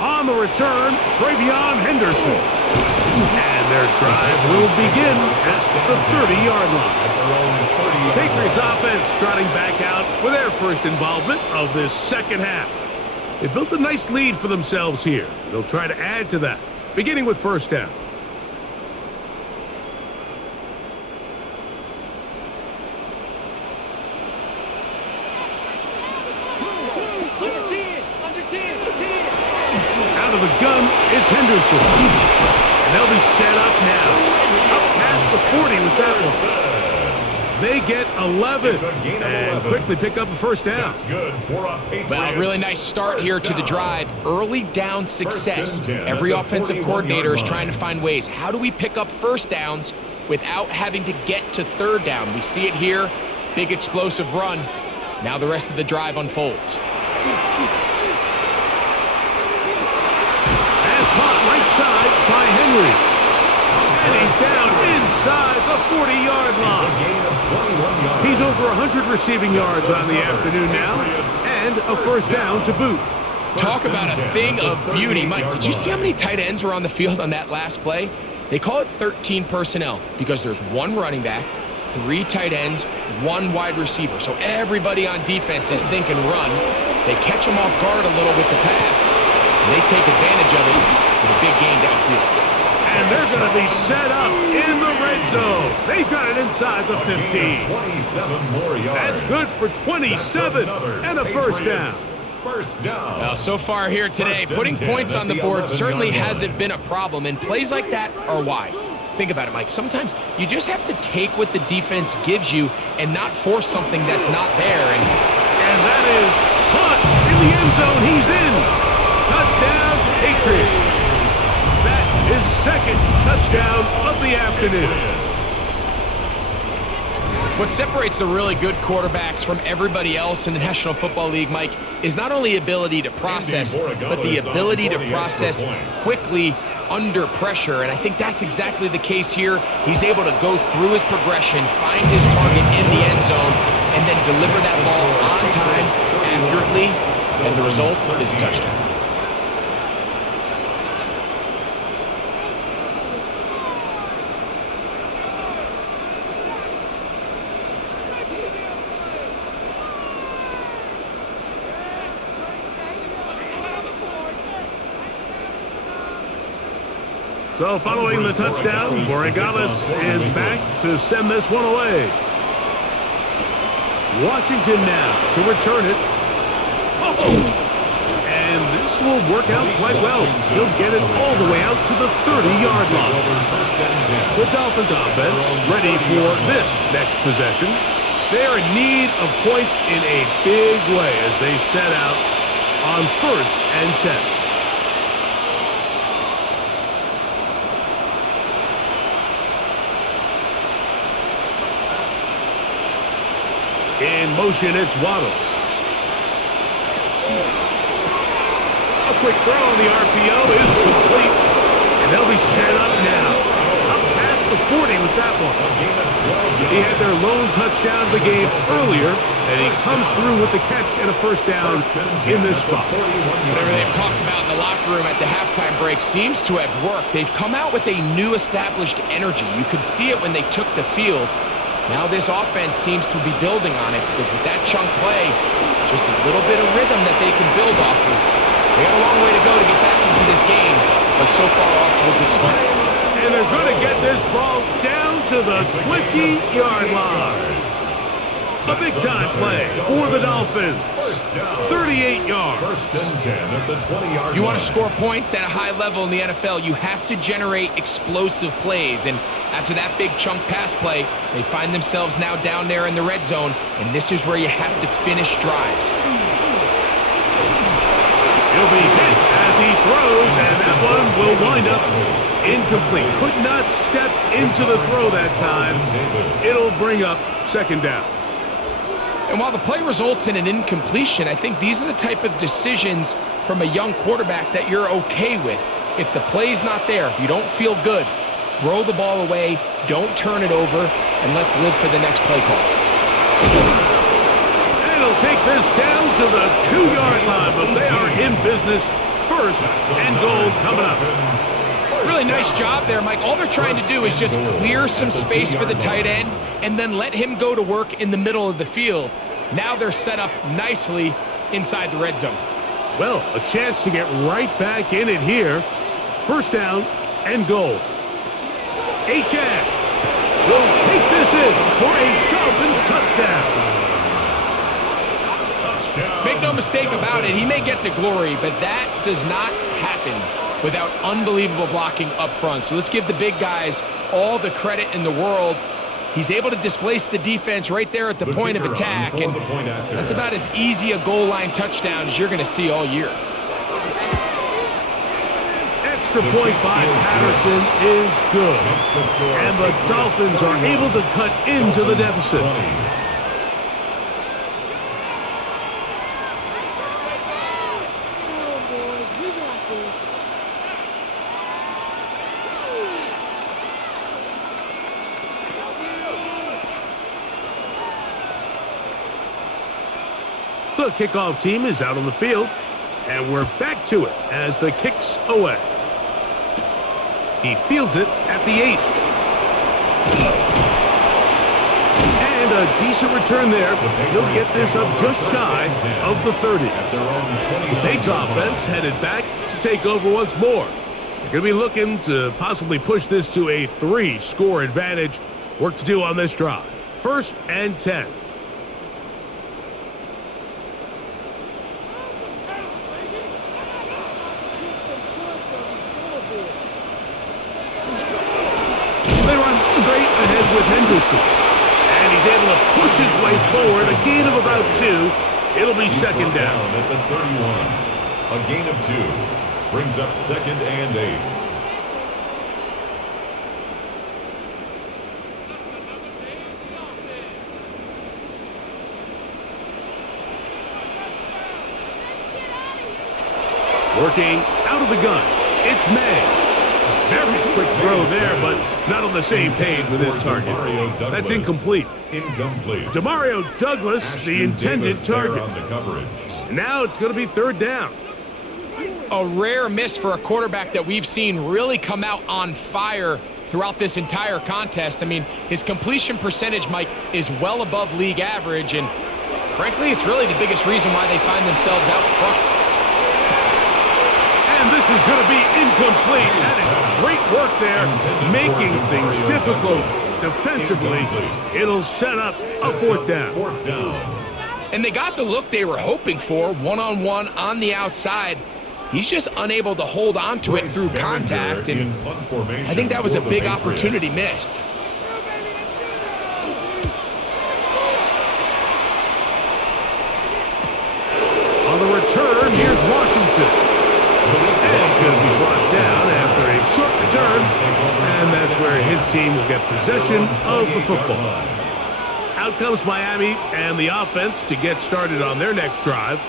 On the return, Travion Henderson. And their drive will begin at the 30-yard line. Patriots offense trotting back out for their first involvement of this second half. They built a nice lead for themselves here. They'll try to add to that, beginning with first down. Out of the gun, it's Henderson. And they'll be set up now. Up past the 40 with that one. They get 11 and quickly pick up a first down. That's good for a Patriots. Well, really nice start here to the drive. Early down success. Every offensive coordinator is trying to find ways. How do we pick up first downs without having to get to third down? We see it here. Big explosive run. Now the rest of the drive unfolds. Caught right side by Henry. And he's down inside the 40-yard line. He's over 100 receiving yards on the afternoon now, and a first down to boot. Talk about a thing of beauty. Mike, did you see how many tight ends were on the field on that last play? They call it 13 personnel because there's 1 running back, 3 tight ends, 1 wide receiver. So everybody on defense is thinking run. They catch them off guard a little with the pass. They take advantage of it with a big gain downfield. And they're going to be set up in the red zone. They've got it inside the 15. 27 more yards. That's good for 27 and a first down. First down. Well, so far here today, putting points on the board certainly hasn't been a problem, and plays like that are why. Think about it, Mike. Sometimes you just have to take what the defense gives you and not force something that's not there. And that is Hunt in the end zone. He's in. Touchdown, Patriots. That is second touchdown of the afternoon. What separates the really good quarterbacks from everybody else in the National Football League, Mike, is not only ability to process, but the ability to process quickly under pressure. And I think that's exactly the case here. He's able to go through his progression, find his target in the end zone, and then deliver that ball on time, accurately, and the result is a touchdown. So following the touchdown, Borregales is back to send this one away. Washington now to return it. And this will work out quite well. He'll get it all the way out to the 30-yard line. The Dolphins offense ready for this next possession. They are in need of points in a big way as they set out on 1st and 10. In motion, it's Waddle. A quick throw on the RPO is complete, and they'll be set up now. Up past the 40 with that one. He had their lone touchdown of the game earlier, and he comes through with the catch and a first down in this spot. Whatever they've talked about in the locker room at the halftime break seems to have worked. They've come out with a new established energy. You could see it when they took the field. Now this offense seems to be building on it because with that chunk play, just a little bit of rhythm that they can build off of. They have a long way to go to get back into this game, but so far off to a good start. And they're going to get this ball down to the 20-yard line. A big-time play for the Dolphins. 38 yards. First and 10 at the 20-yard line. If you want to score points at a high level in the NFL, you have to generate explosive plays. And after that big chunk pass play, they find themselves now down there in the red zone, and this is where you have to finish drives. He'll be hit as he throws, and that one will wind up incomplete. Could not step into the throw that time. It'll bring up second down. And while the play results in an incompletion, I think these are the type of decisions from a young quarterback that you're okay with. If the play's not there, if you don't feel good, throw the ball away, don't turn it over, and let's live for the next play call. And he'll take this down to the 2-yard line, but they are in business. First and goal coming up. Really nice job there, Mike. All they're trying to do is just clear some space for the tight end and then let him go to work in the middle of the field. Now they're set up nicely inside the red zone. Well, a chance to get right back in it here. First down and goal. H.A. will take this in for a Dolphins touchdown. Make no mistake about it, he may get the glory, but that does not happen without unbelievable blocking up front. So let's give the big guys all the credit in the world. He's able to displace the defense right there at the point of attack, and that's about as easy a goal line touchdown as you're going to see all year. Extra point by Patterson is good, and the Dolphins are able to cut into the deficit. The kickoff team is out on the field, and we're back to it as the kick's away. He fields it at the 8. And a decent return there. He'll get this up just shy of the 30. The Patriots offense headed back to take over once more. They're going to be looking to possibly push this to a 3-score advantage. Work to do on this drive. First and 10. They run straight ahead with Henderson. And he's able to push his way forward. A gain of about 2. It'll be second down. At the 31. A gain of 2. Brings up second and 8. Working out of the gun. It's May. Very quick throw there, but not on the same page with his target. That's incomplete. Demario Douglas, the intended target. And now it's going to be third down. A rare miss for a quarterback that we've seen really come out on fire throughout this entire contest. I mean, his completion percentage, Mike, is well above league average, and frankly, it's really the biggest reason why they find themselves out front. And this is going to be incomplete. That is great work there, making things difficult defensively. It'll set up a fourth down. And they got the look they were hoping for, one-on-one on the outside. he's just unable to hold on to it through contact, and I think that was a big opportunity missed. On the return, here's Washington. And he's going to be brought down after a short return, and that's where his team will get possession of the football. Out comes Miami and the offense to get started on their next drive.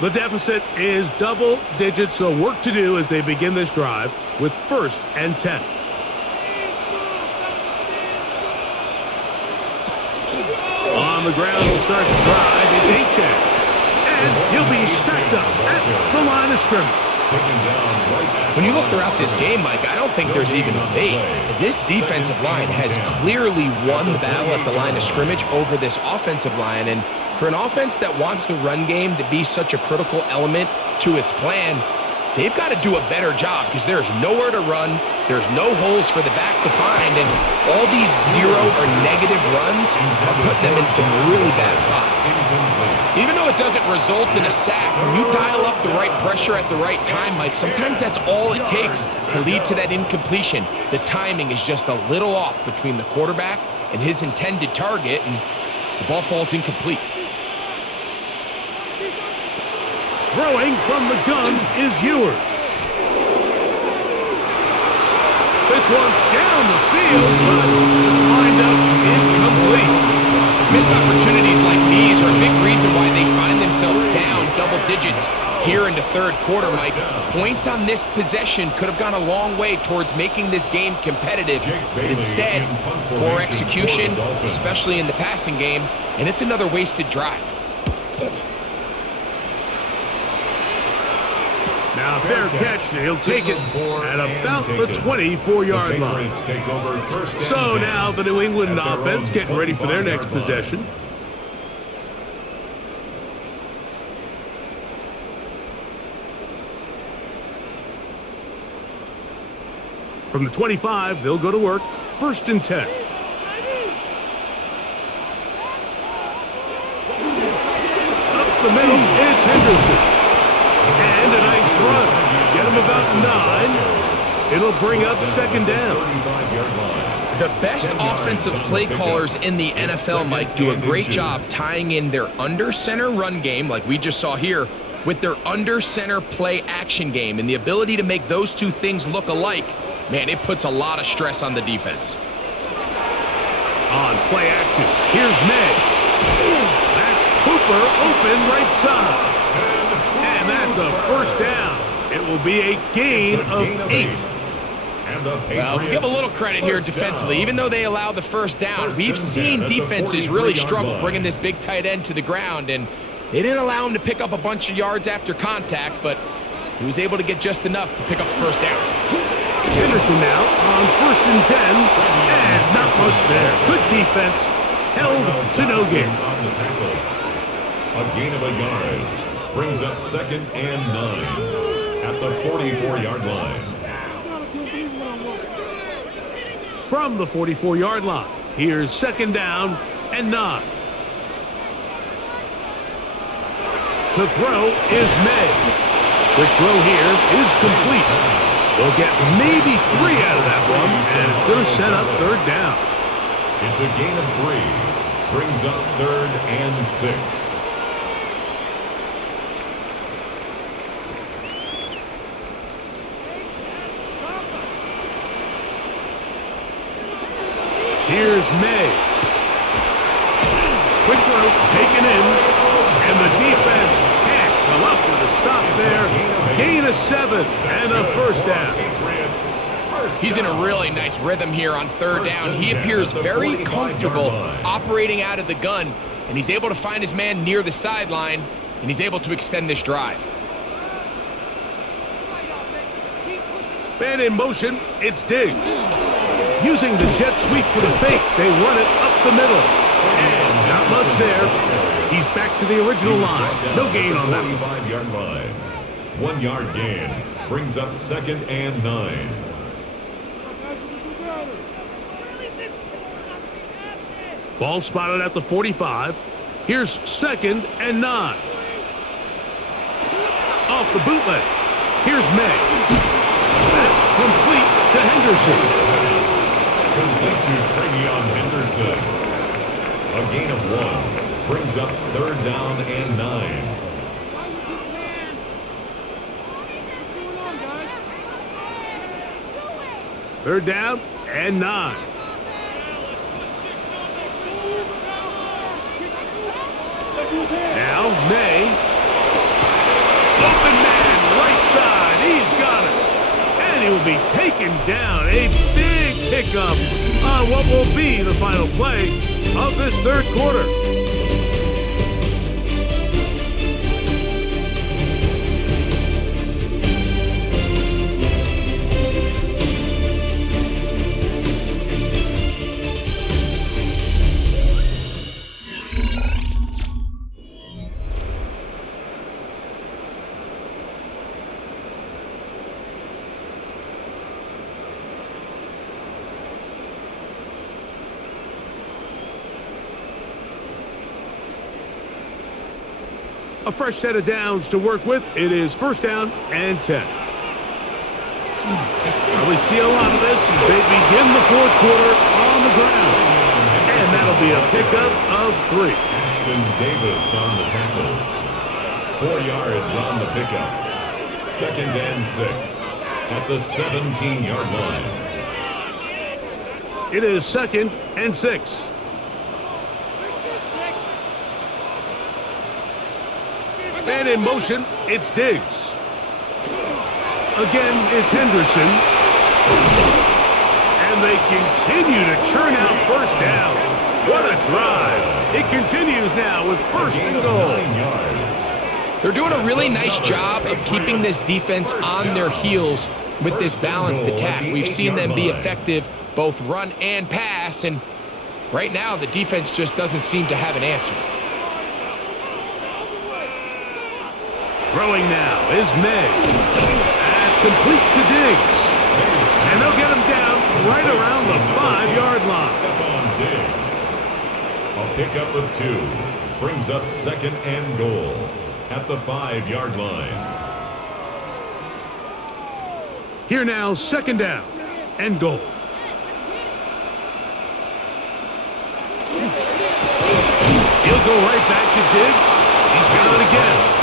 The deficit is double digits, so work to do as they begin this drive with 1st and 10. On the ground to start the drive, it's Achane. And he'll be stacked up at the line of scrimmage. When you look throughout this game, Mike, I don't think there's even a debate. This defensive line has clearly won the battle at the line of scrimmage over this offensive line. And for an offense that wants the run game to be such a critical element to its plan, they've got to do a better job because there's nowhere to run, there's no holes for the back to find, and all these 0 or negative runs are putting them in some really bad spots. Even though it doesn't result in a sack, when you dial up the right pressure at the right time, Mike, sometimes that's all it takes to lead to that incompletion. The timing is just a little off between the quarterback and his intended target, and the ball falls incomplete. Throwing from the gun is Ewers. This one down the field, but lined up incomplete. Missed opportunities like these are a big reason why they find themselves down double digits here in the third quarter, Mike. Points on this possession could have gone a long way towards making this game competitive, but instead, poor execution, especially in the passing game, and it's another wasted drive. Now, fair catch. He'll take it at about the 24-yard line. So now the New England offense getting ready for their next possession. From the 25, they'll go to work. 1st and 10. Up the middle, it's Henderson. And a nice run. Get him about 9. It'll bring up 2nd down. The best offensive play callers in the NFL, Mike, do a great job tying in their under-center run game, like we just saw here, with their under-center play action game. And the ability to make those two things look alike, man, it puts a lot of stress on the defense. On play action, here's May. That's Cooper open right side. And that's a 1st down. It will be a gain of 8. Well, we'll give a little credit here defensively. Even though they allow the 1st down, we've seen defenses really struggle bringing this big tight end to the ground, and they didn't allow him to pick up a bunch of yards after contact, but he was able to get just enough to pick up the 1st down. Henderson now on 1st and 10, and not much there. Good defense, held to no gain. A gain of a yard brings up 2nd and 9 at the 44-yard line. From the 44-yard line, here's 2nd down and 9. To throw is May. Quick throw here is complete. They'll get maybe 3 out of that one, and it's going to set up 3rd down. It's a gain of 3. Brings up 3rd and 6. Here's May. Quick throw taken in, and the defense can't come up with a stop there. Gain of 7 and a 1st down. He's in a really nice rhythm here on 3rd down. He appears very comfortable operating out of the gun, and he's able to find his man near the sideline, and he's able to extend this drive. Man in motion, it's Diggs. Using the jet sweep for the fake, they run it up the middle. And not much there. He's back to the original line. No gain on that one. 45-yard line. 1 yard gain brings up 2nd and 9. Ball spotted at the 45. Here's 2nd and 9. Off the bootleg. Here's May. That complete to Henderson. Complete to Travion Henderson. A gain of 1 brings up 3rd down and 9. Third down and 9. Now May. Open man, right side. He's got it. And he will be taken down. A big pickup on what will be the final play of this third quarter. A fresh set of downs to work with. It is 1st down and 10. We see a lot of this as they begin the fourth quarter on the ground. And that'll be a pickup of 3. Ashton Davis on the tackle. 4 yards on the pickup. 2nd and 6 at the 17-yard line. It is 2nd and 6. And in motion, it's Diggs. Again, it's Henderson. And they continue to churn out 1st down. What a drive. It continues now with 1st and goal. 9 yards. They're doing a really nice job of keeping this defense on their heels with this balanced attack. We've seen them be effective both run and pass, and right now the defense just doesn't seem to have an answer. Throwing now is May. That's complete to Diggs. And they'll get him down right around the 5-yard line. Stephon Diggs. A pickup of 2 brings up 2nd and goal at the 5-yard line. Here now, 2nd down and goal. He'll go right back to Diggs. He's got it again.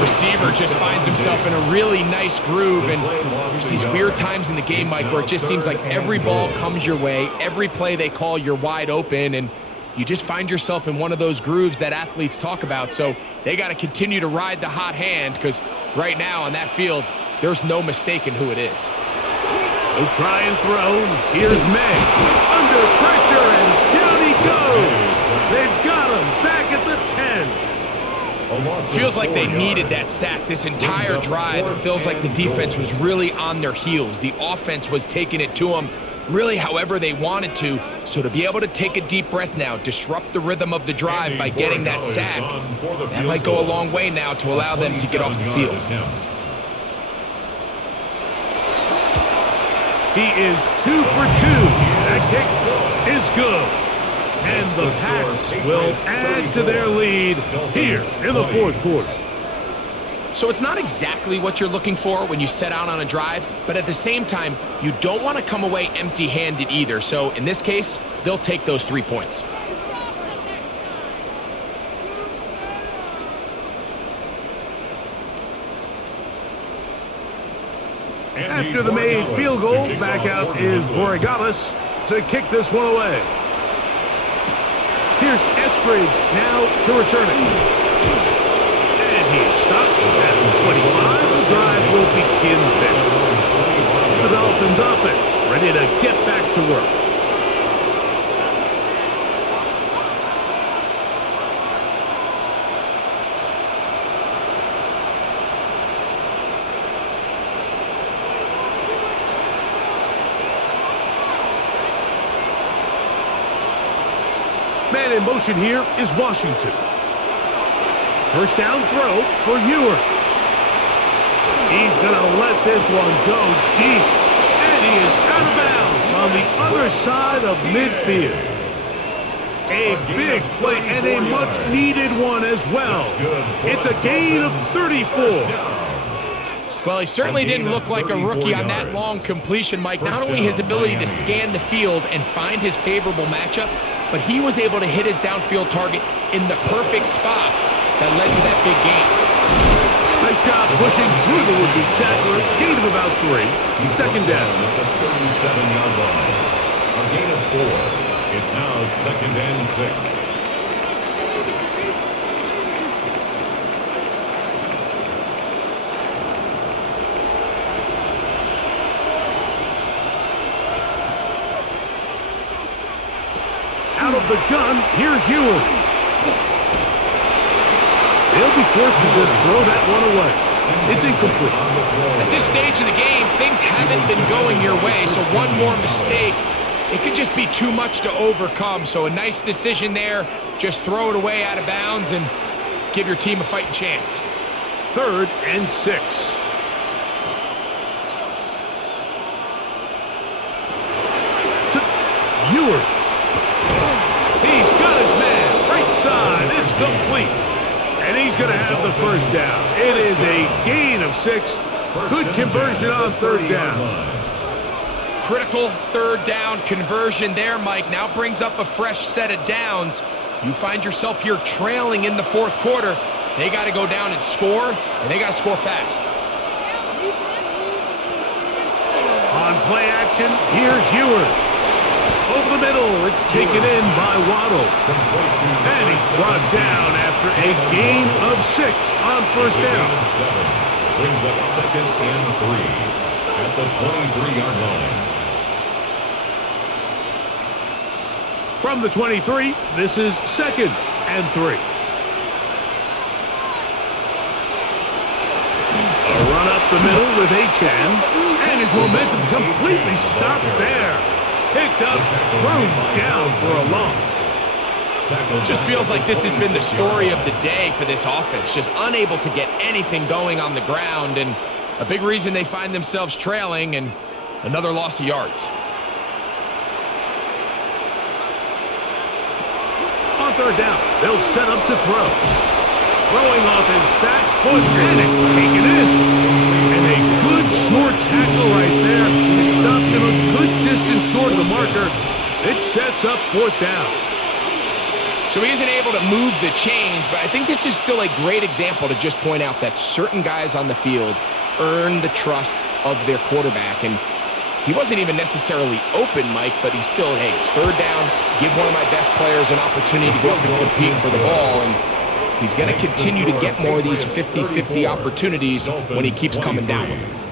Receiver just finds himself in a really nice groove, and there's these weird times in the game, Mike, where it just seems like every ball comes your way, every play they call, you're wide open, and you just find yourself in one of those grooves that athletes talk about. So they got to continue to ride the hot hand, because right now on that field, there's no mistaking who it is. He'll try and throw. Here's May. Under pressure, and down he goes. They've got him back at the 10. Feels like they needed that sack this entire drive. It feels like the defense was really on their heels. The offense was taking it to them really however they wanted to. So to be able to take a deep breath now, disrupt the rhythm of the drive by getting that sack, that might go a long way now to allow them to get off the field. He is 2 for 2. That kick is good. And the Pats will add to their lead here in the fourth quarter. So it's not exactly what you're looking for when you set out on a drive, but at the same time, you don't want to come away empty-handed either. So in this case, they'll take those 3 points. After the made field goal, back out is Borregales to kick this one away. Here's Eskridge now to return it. And he's stopped at the 25. The drive will begin there. The Dolphins offense ready to get back to work. Man in motion here is Washington. 1st down throw for Ewers. He's going to let this one go deep. And he is out of bounds on the other side of midfield. A big play and a much-needed one as well. It's a gain of 34. Well, he certainly didn't look like a rookie on that long completion, Mike. Not only his ability to scan the field and find his favorable matchup, but he was able to hit his downfield target in the perfect spot that led to that big gain. Nice job pushing through the would-be tackler. Gain of about 3. Second down. At the 37-yard line. A gain of 4. It's now second and 6. Out of the gun, here's Ewers. They'll be forced to just throw that one away. It's incomplete. At this stage of the game, things haven't been going your way, so one more mistake, it could just be too much to overcome. So a nice decision there. Just throw it away out of bounds and give your team a fighting chance. 3rd and 6. To Ewers. He's got his man. Right side. It's complete. And he's going to have the first down. It is a gain of 6. Good conversion on 3rd down. Critical 3rd down conversion there, Mike. Now brings up a fresh set of downs. You find yourself here trailing in the 4th quarter. They got to go down and score, and they got to score fast. On play action, here's Ewers. Over the middle, it's taken in by Waddle. And he's brought down after a gain of 6 on 1st down. Brings up second and 3 at the 23-yard line. From the 23, this is 2nd and 3. A run up the middle with Achane, and his momentum completely stopped there. Picked up, thrown down for a loss. Just feels like this has been the story of the day for this offense. Just unable to get anything going on the ground, and a big reason they find themselves trailing and another loss of yards. On 3rd down, they'll set up to throw. Throwing off his back foot, and it's taken in. And a good short tackle right there. It stops him a good distance short of the marker. It sets up 4th down. So he isn't able to move the chains, but I think this is still a great example to just point out that certain guys on the field earn the trust of their quarterback. And he wasn't even necessarily open, Mike, but he's still, hey, it's 3rd down. Give one of my best players an opportunity to go up and compete for the ball. And he's going to continue to get more of these 50-50 opportunities when he keeps coming down with them.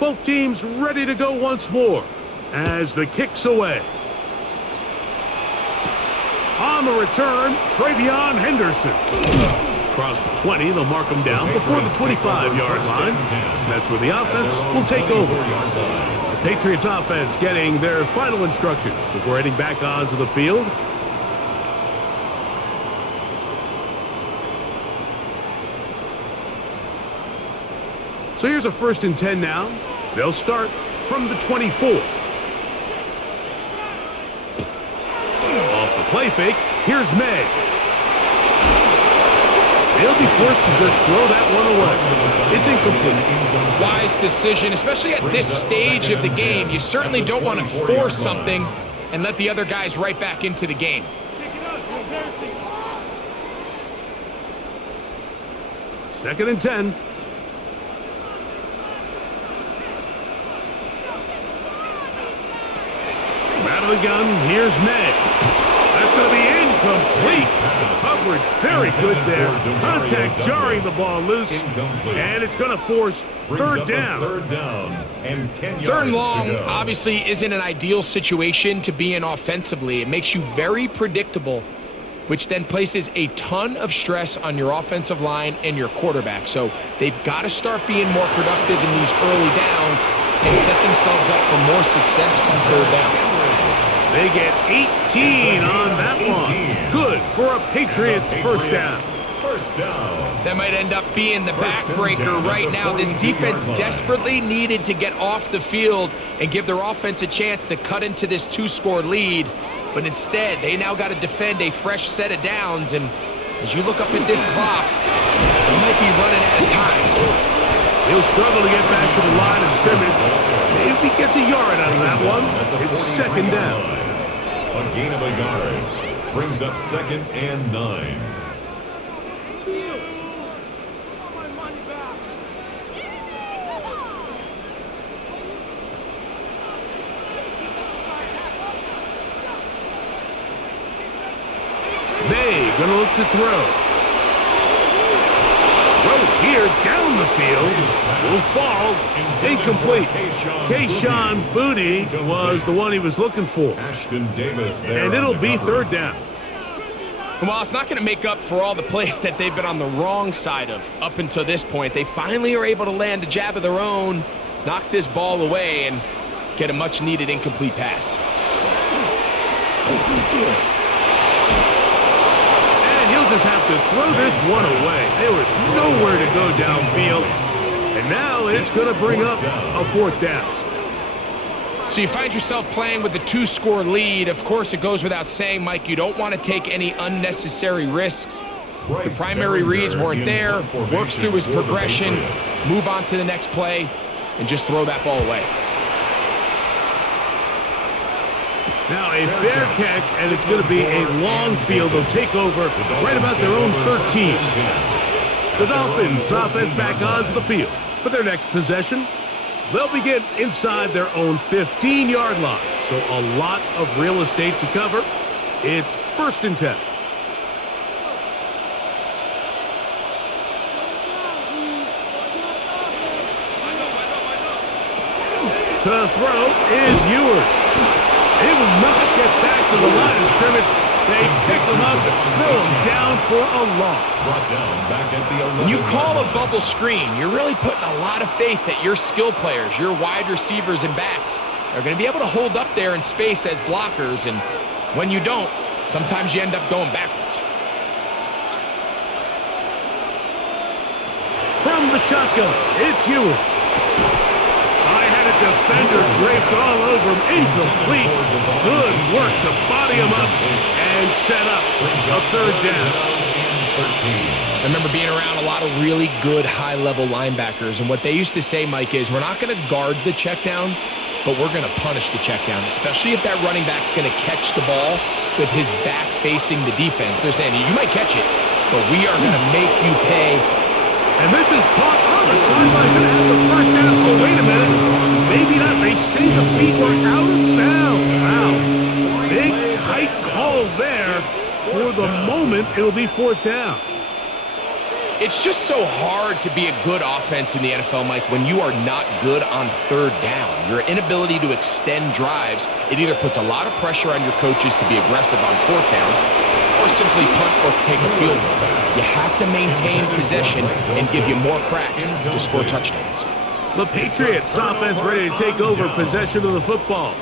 Both teams ready to go once more as the kick's away. On the return, Travion Henderson. Across the 20, they'll mark him down before the 25-yard line. That's where the offense will take over. The Patriots offense getting their final instructions before heading back onto the field. So here's a 1st and 10 now. They'll start from the 24. Off the play fake, here's May. They'll be forced to just throw that one away. It's incomplete. Wise decision, especially at this stage of the game. You certainly don't want to force something and let the other guys right back into the game. Second and 10. Out of the gun, here's May. That's going to be incomplete. Coverage very good there. Contact jarring the ball loose. And it's going to force 3rd down. 3rd down and 10 yards 3rd and long to go. obviously isn't an ideal situation to be in offensively. It makes you very predictable, which then places a ton of stress on your offensive line and your quarterback. So they've got to start being more productive in these early downs and set themselves up for more success come 3rd down. They get 18 on that one. Good for a Patriots 1st down. first down. That might end up being the backbreaker right now. This defense desperately needed to get off the field and give their offense a chance to cut into this 2-score lead. But instead, they now got to defend a fresh set of downs. And as you look up at this clock, they might be running out of time. He'll struggle to get back to the line of scrimmage. Maybe he gets a yard out of that one. It's second down. A gain of a yard brings up 2nd and 9. May gonna look to throw. Throw here down the field. Will fall. Incomplete. Kayshawn Booty was the one he was looking for. Ashton Davis there. And it'll be third down. Well, it's not going to make up for all the plays that they've been on the wrong side of up until this point. They finally are able to land a jab of their own, knock this ball away, and get a much-needed incomplete pass. And he'll just have to throw this one away. There was nowhere to go downfield. And now it's going to bring up a fourth down. So you find yourself playing with a 2-score lead. Of course, it goes without saying, Mike, you don't want to take any unnecessary risks. The primary reads weren't there. Works through his progression, move on to the next play, and just throw that ball away. Now a fair catch, and it's going to be a long field. They'll take over right about their own 13. The Dolphins offense back onto the field for their next possession. They'll begin inside their own 15-yard line, so a lot of real estate to cover. It's 1st and 10. To throw is Ewers. He will not get back to the line of scrimmage. They pick him up and throw him down for a loss. Brought down back at the 11. When you call a bubble screen, you're really putting a lot of faith that your skill players, your wide receivers and backs, are going to be able to hold up there in space as blockers. And when you don't, sometimes you end up going backwards. From the shotgun, it's Ewers. I had a defender draped all over him. Incomplete. Good work to body him up and set up a third down. I remember being around a lot of really good high-level linebackers, and what they used to say, Mike, is we're not going to guard the check down, but we're going to punish the check down, especially if that running back's going to catch the ball with his back facing the defense. They're saying, you might catch it, but we are going to make you pay. And this is caught on the sideline. Going to have the first down. Oh, wait a minute. Maybe not. They say the feet were out of bounds. Wow. Big, tight call there. For the moment, it'll be fourth down. It's just so hard to be a good offense in the NFL, Mike, when you are not good on third down. Your inability to extend drives, it either puts a lot of pressure on your coaches to be aggressive on fourth down or simply punt or take a field goal. You have to maintain possession and give you more cracks to score touchdowns. The Patriots offense ready to take over possession of the football.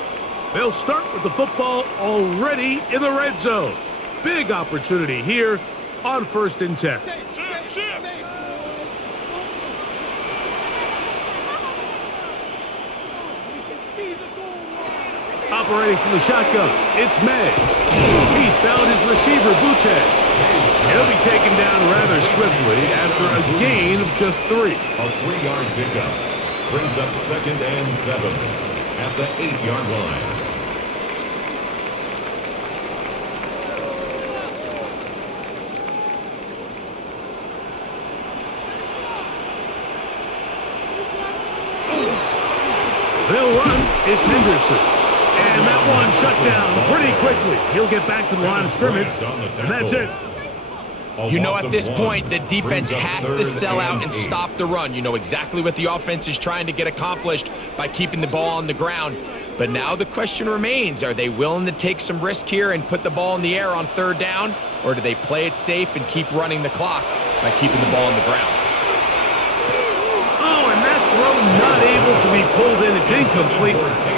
They'll start with the football already in the red zone. Big opportunity here on 1st and 10. Operating from the shotgun, it's May. He's found his receiver, Boutte. He'll be taken down rather swiftly after a gain of just 3. A 3-yard pickup brings up 2nd and 7 at the 8-yard line. They'll run. It's Henderson. And that one shut down pretty quickly. He'll get back to the line of scrimmage, and that's it. You know, at this point, the defense has to sell out and stop the run. You know exactly what the offense is trying to get accomplished by keeping the ball on the ground. But now the question remains, are they willing to take some risk here and put the ball in the air on third down, or do they play it safe and keep running the clock by keeping the ball on the ground? Oh, and that throw not able to be pulled in. It's incomplete.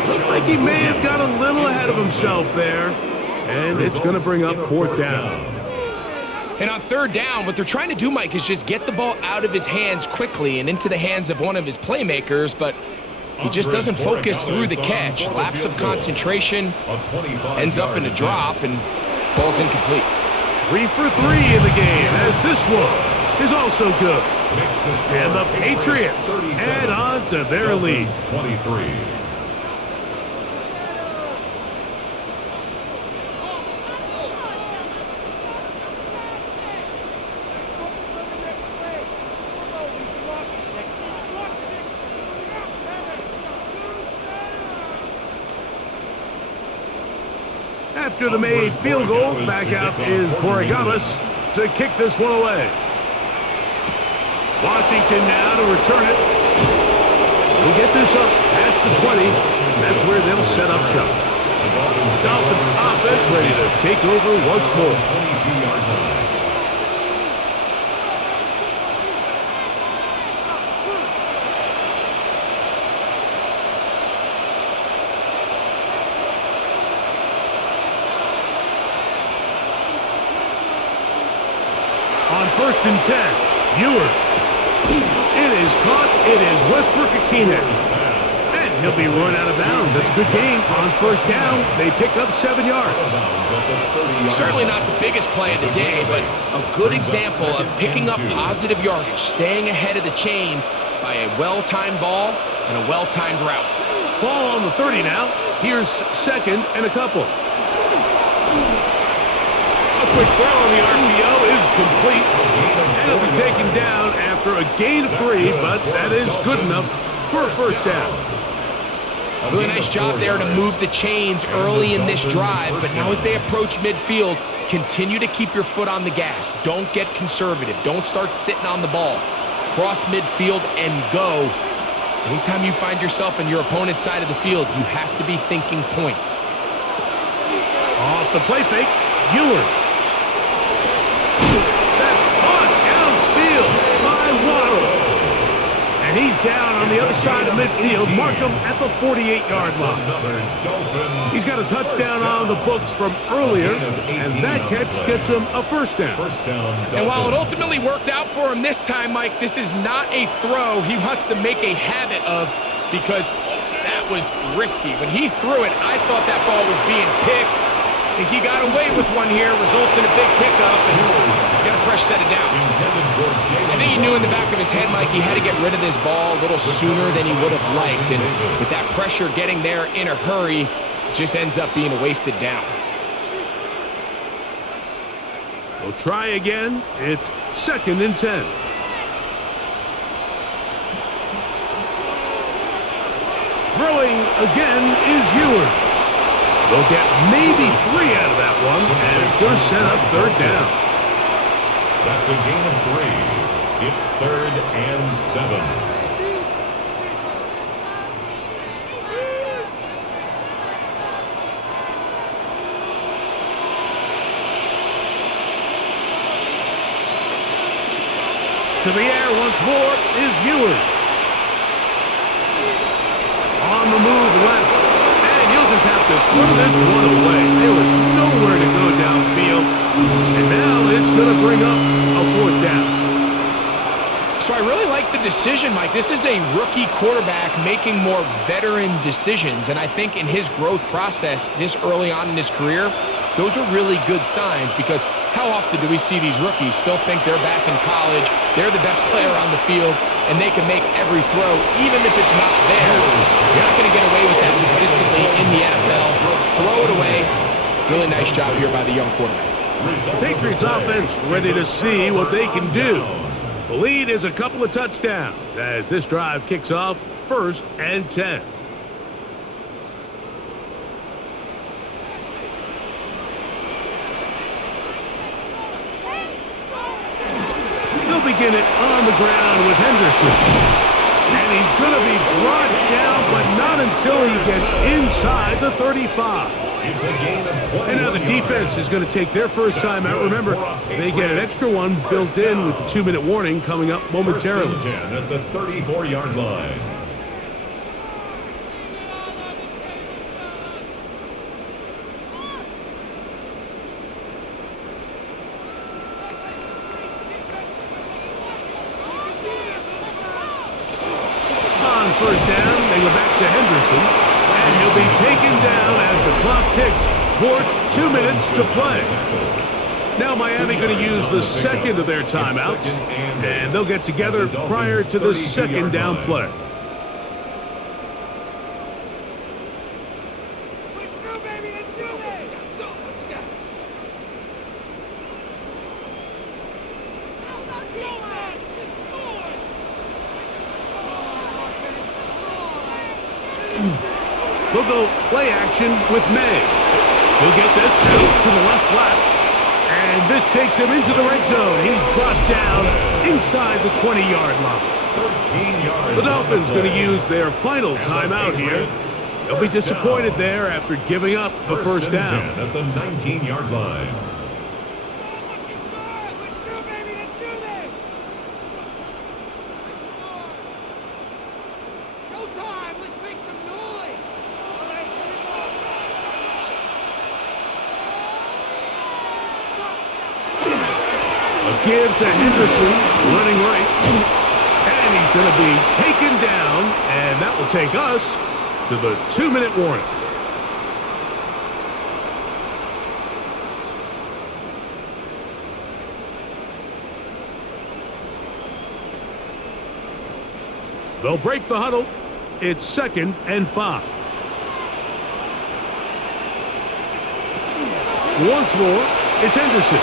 Looked like he may have got a little ahead of himself there. And it's going to bring up fourth down. And on third down, what they're trying to do, Mike, is just get the ball out of his hands quickly and into the hands of one of his playmakers, but he just doesn't focus through the catch. Lapse of concentration, ends up in a drop, and falls incomplete. 3 for 3 in the game, as this one is also good. And the Patriots add on to their lead. 23. After the made field goal, back out is Borregamas to kick this one away. Washington now to return it. They'll get this up past the 20. That's where they'll set up shop. Dolphins offense ready to take over once more. 22-yard line. On 1st and 10, Ewers. It is caught. It is Westbrook-Akine. And he'll be run out of bounds. That's a good game. On 1st down, they pick up 7 yards. Certainly not the biggest play of the day, but a good example of picking up positive yardage, staying ahead of the chains by a well-timed ball and a well-timed route. Ball on the 30 now. Here's 2nd and a couple. A quick throw on the RPO is complete. And it'll be taken down after a gain of 3, but that is good enough for a 1st down. Really nice job there to move the chains early in this drive, but now as they approach midfield, continue to keep your foot on the gas. Don't get conservative. Don't start sitting on the ball. Cross midfield and go. Anytime you find yourself on your opponent's side of the field, you have to be thinking points. Off the play fake, Ewers. That's caught downfield by Waddle. And he's down on the other side of midfield. Mark him at the 48-yard line. He's got a touchdown on the books from earlier, and that catch gets him a 1st down. And while it ultimately worked out for him this time, Mike, this is not a throw he wants to make a habit of, because that was risky. When he threw it, I thought that ball was being picked. I think he got away with one here, results in a big pickup, and got a fresh set of downs. I think he knew in the back of his head, Mike, he had to get rid of this ball a little sooner than he would have liked, and with that pressure getting there in a hurry, it just ends up being a wasted down. We'll try again. It's 2nd and 10. Throwing again is Ewers. They'll get maybe 3 out of that one, and it's going to set up 3rd down. That's a gain of 3. It's 3rd and 7. To the air once more is Ewers. On the move left. He'll just have to throw this one away. There was nowhere to go downfield. And now it's going to bring up a 4th down. So I really like the decision, Mike. This is a rookie quarterback making more veteran decisions. And I think in his growth process this early on in his career, those are really good signs, because how often do we see these rookies still think they're back in college, they're the best player on the field, and they can make every throw, even if it's not there. You're not going to get away with that consistently in the NFL. Throw it away. Really nice job here by the young quarterback. Patriots offense ready to see what they can do. The lead is a couple of touchdowns as this drive kicks off 1st and 10. They'll begin it on the ground with Henderson. And he's going to be brought down, but not until he gets inside the 35. It's a gain of 20. And now the defense is going to take their first time out. Remember, they get an extra one built in with the 2-minute warning coming up momentarily. 1st and 10 at the 34-yard line. will be taken down as the clock ticks towards 2 minutes to play. Now Miami going to use the second of their timeouts, and they'll get together prior to the second down play. We'll go play action with May. He'll get this to the left flat. And this takes him into the red zone. He's brought down inside the 20-yard line. 13 yards. The Dolphins going to use their final timeout here. They'll be disappointed there after giving up the first down. At the 19-yard line. Give to Henderson, running right. And he's going to be taken down, and that will take us to the 2-minute warning. They'll break the huddle. It's 2nd and 5. Once more, it's Henderson.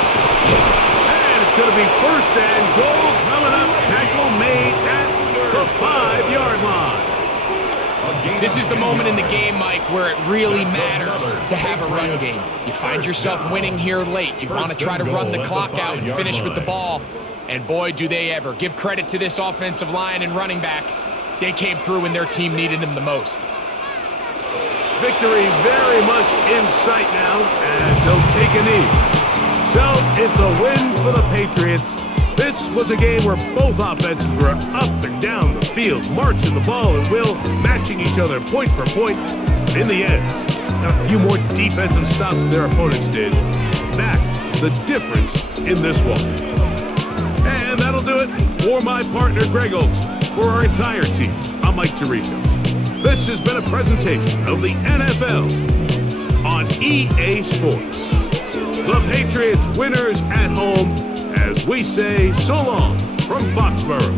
It's going to be 1st and goal coming up. Tackle made at the 5-yard line. This is the moment in the game, Mike, where it really matters to have a run game. You find yourself winning here late. You want to try to run the clock out and finish with the ball. And boy, do they ever. Give credit to this offensive line and running back. They came through when their team needed them the most. Victory very much in sight now as they'll take a knee. So, it's a win for the Patriots. This was a game where both offenses were up and down the field, marching the ball at will, matching each other point for point. In the end, a few more defensive stops than their opponents did. That's the difference in this one. And that'll do it for my partner, Greg Olson. For our entire team, I'm Mike Tirico. This has been a presentation of the NFL on EA Sports. The Patriots winners at home as we say so long from Foxborough.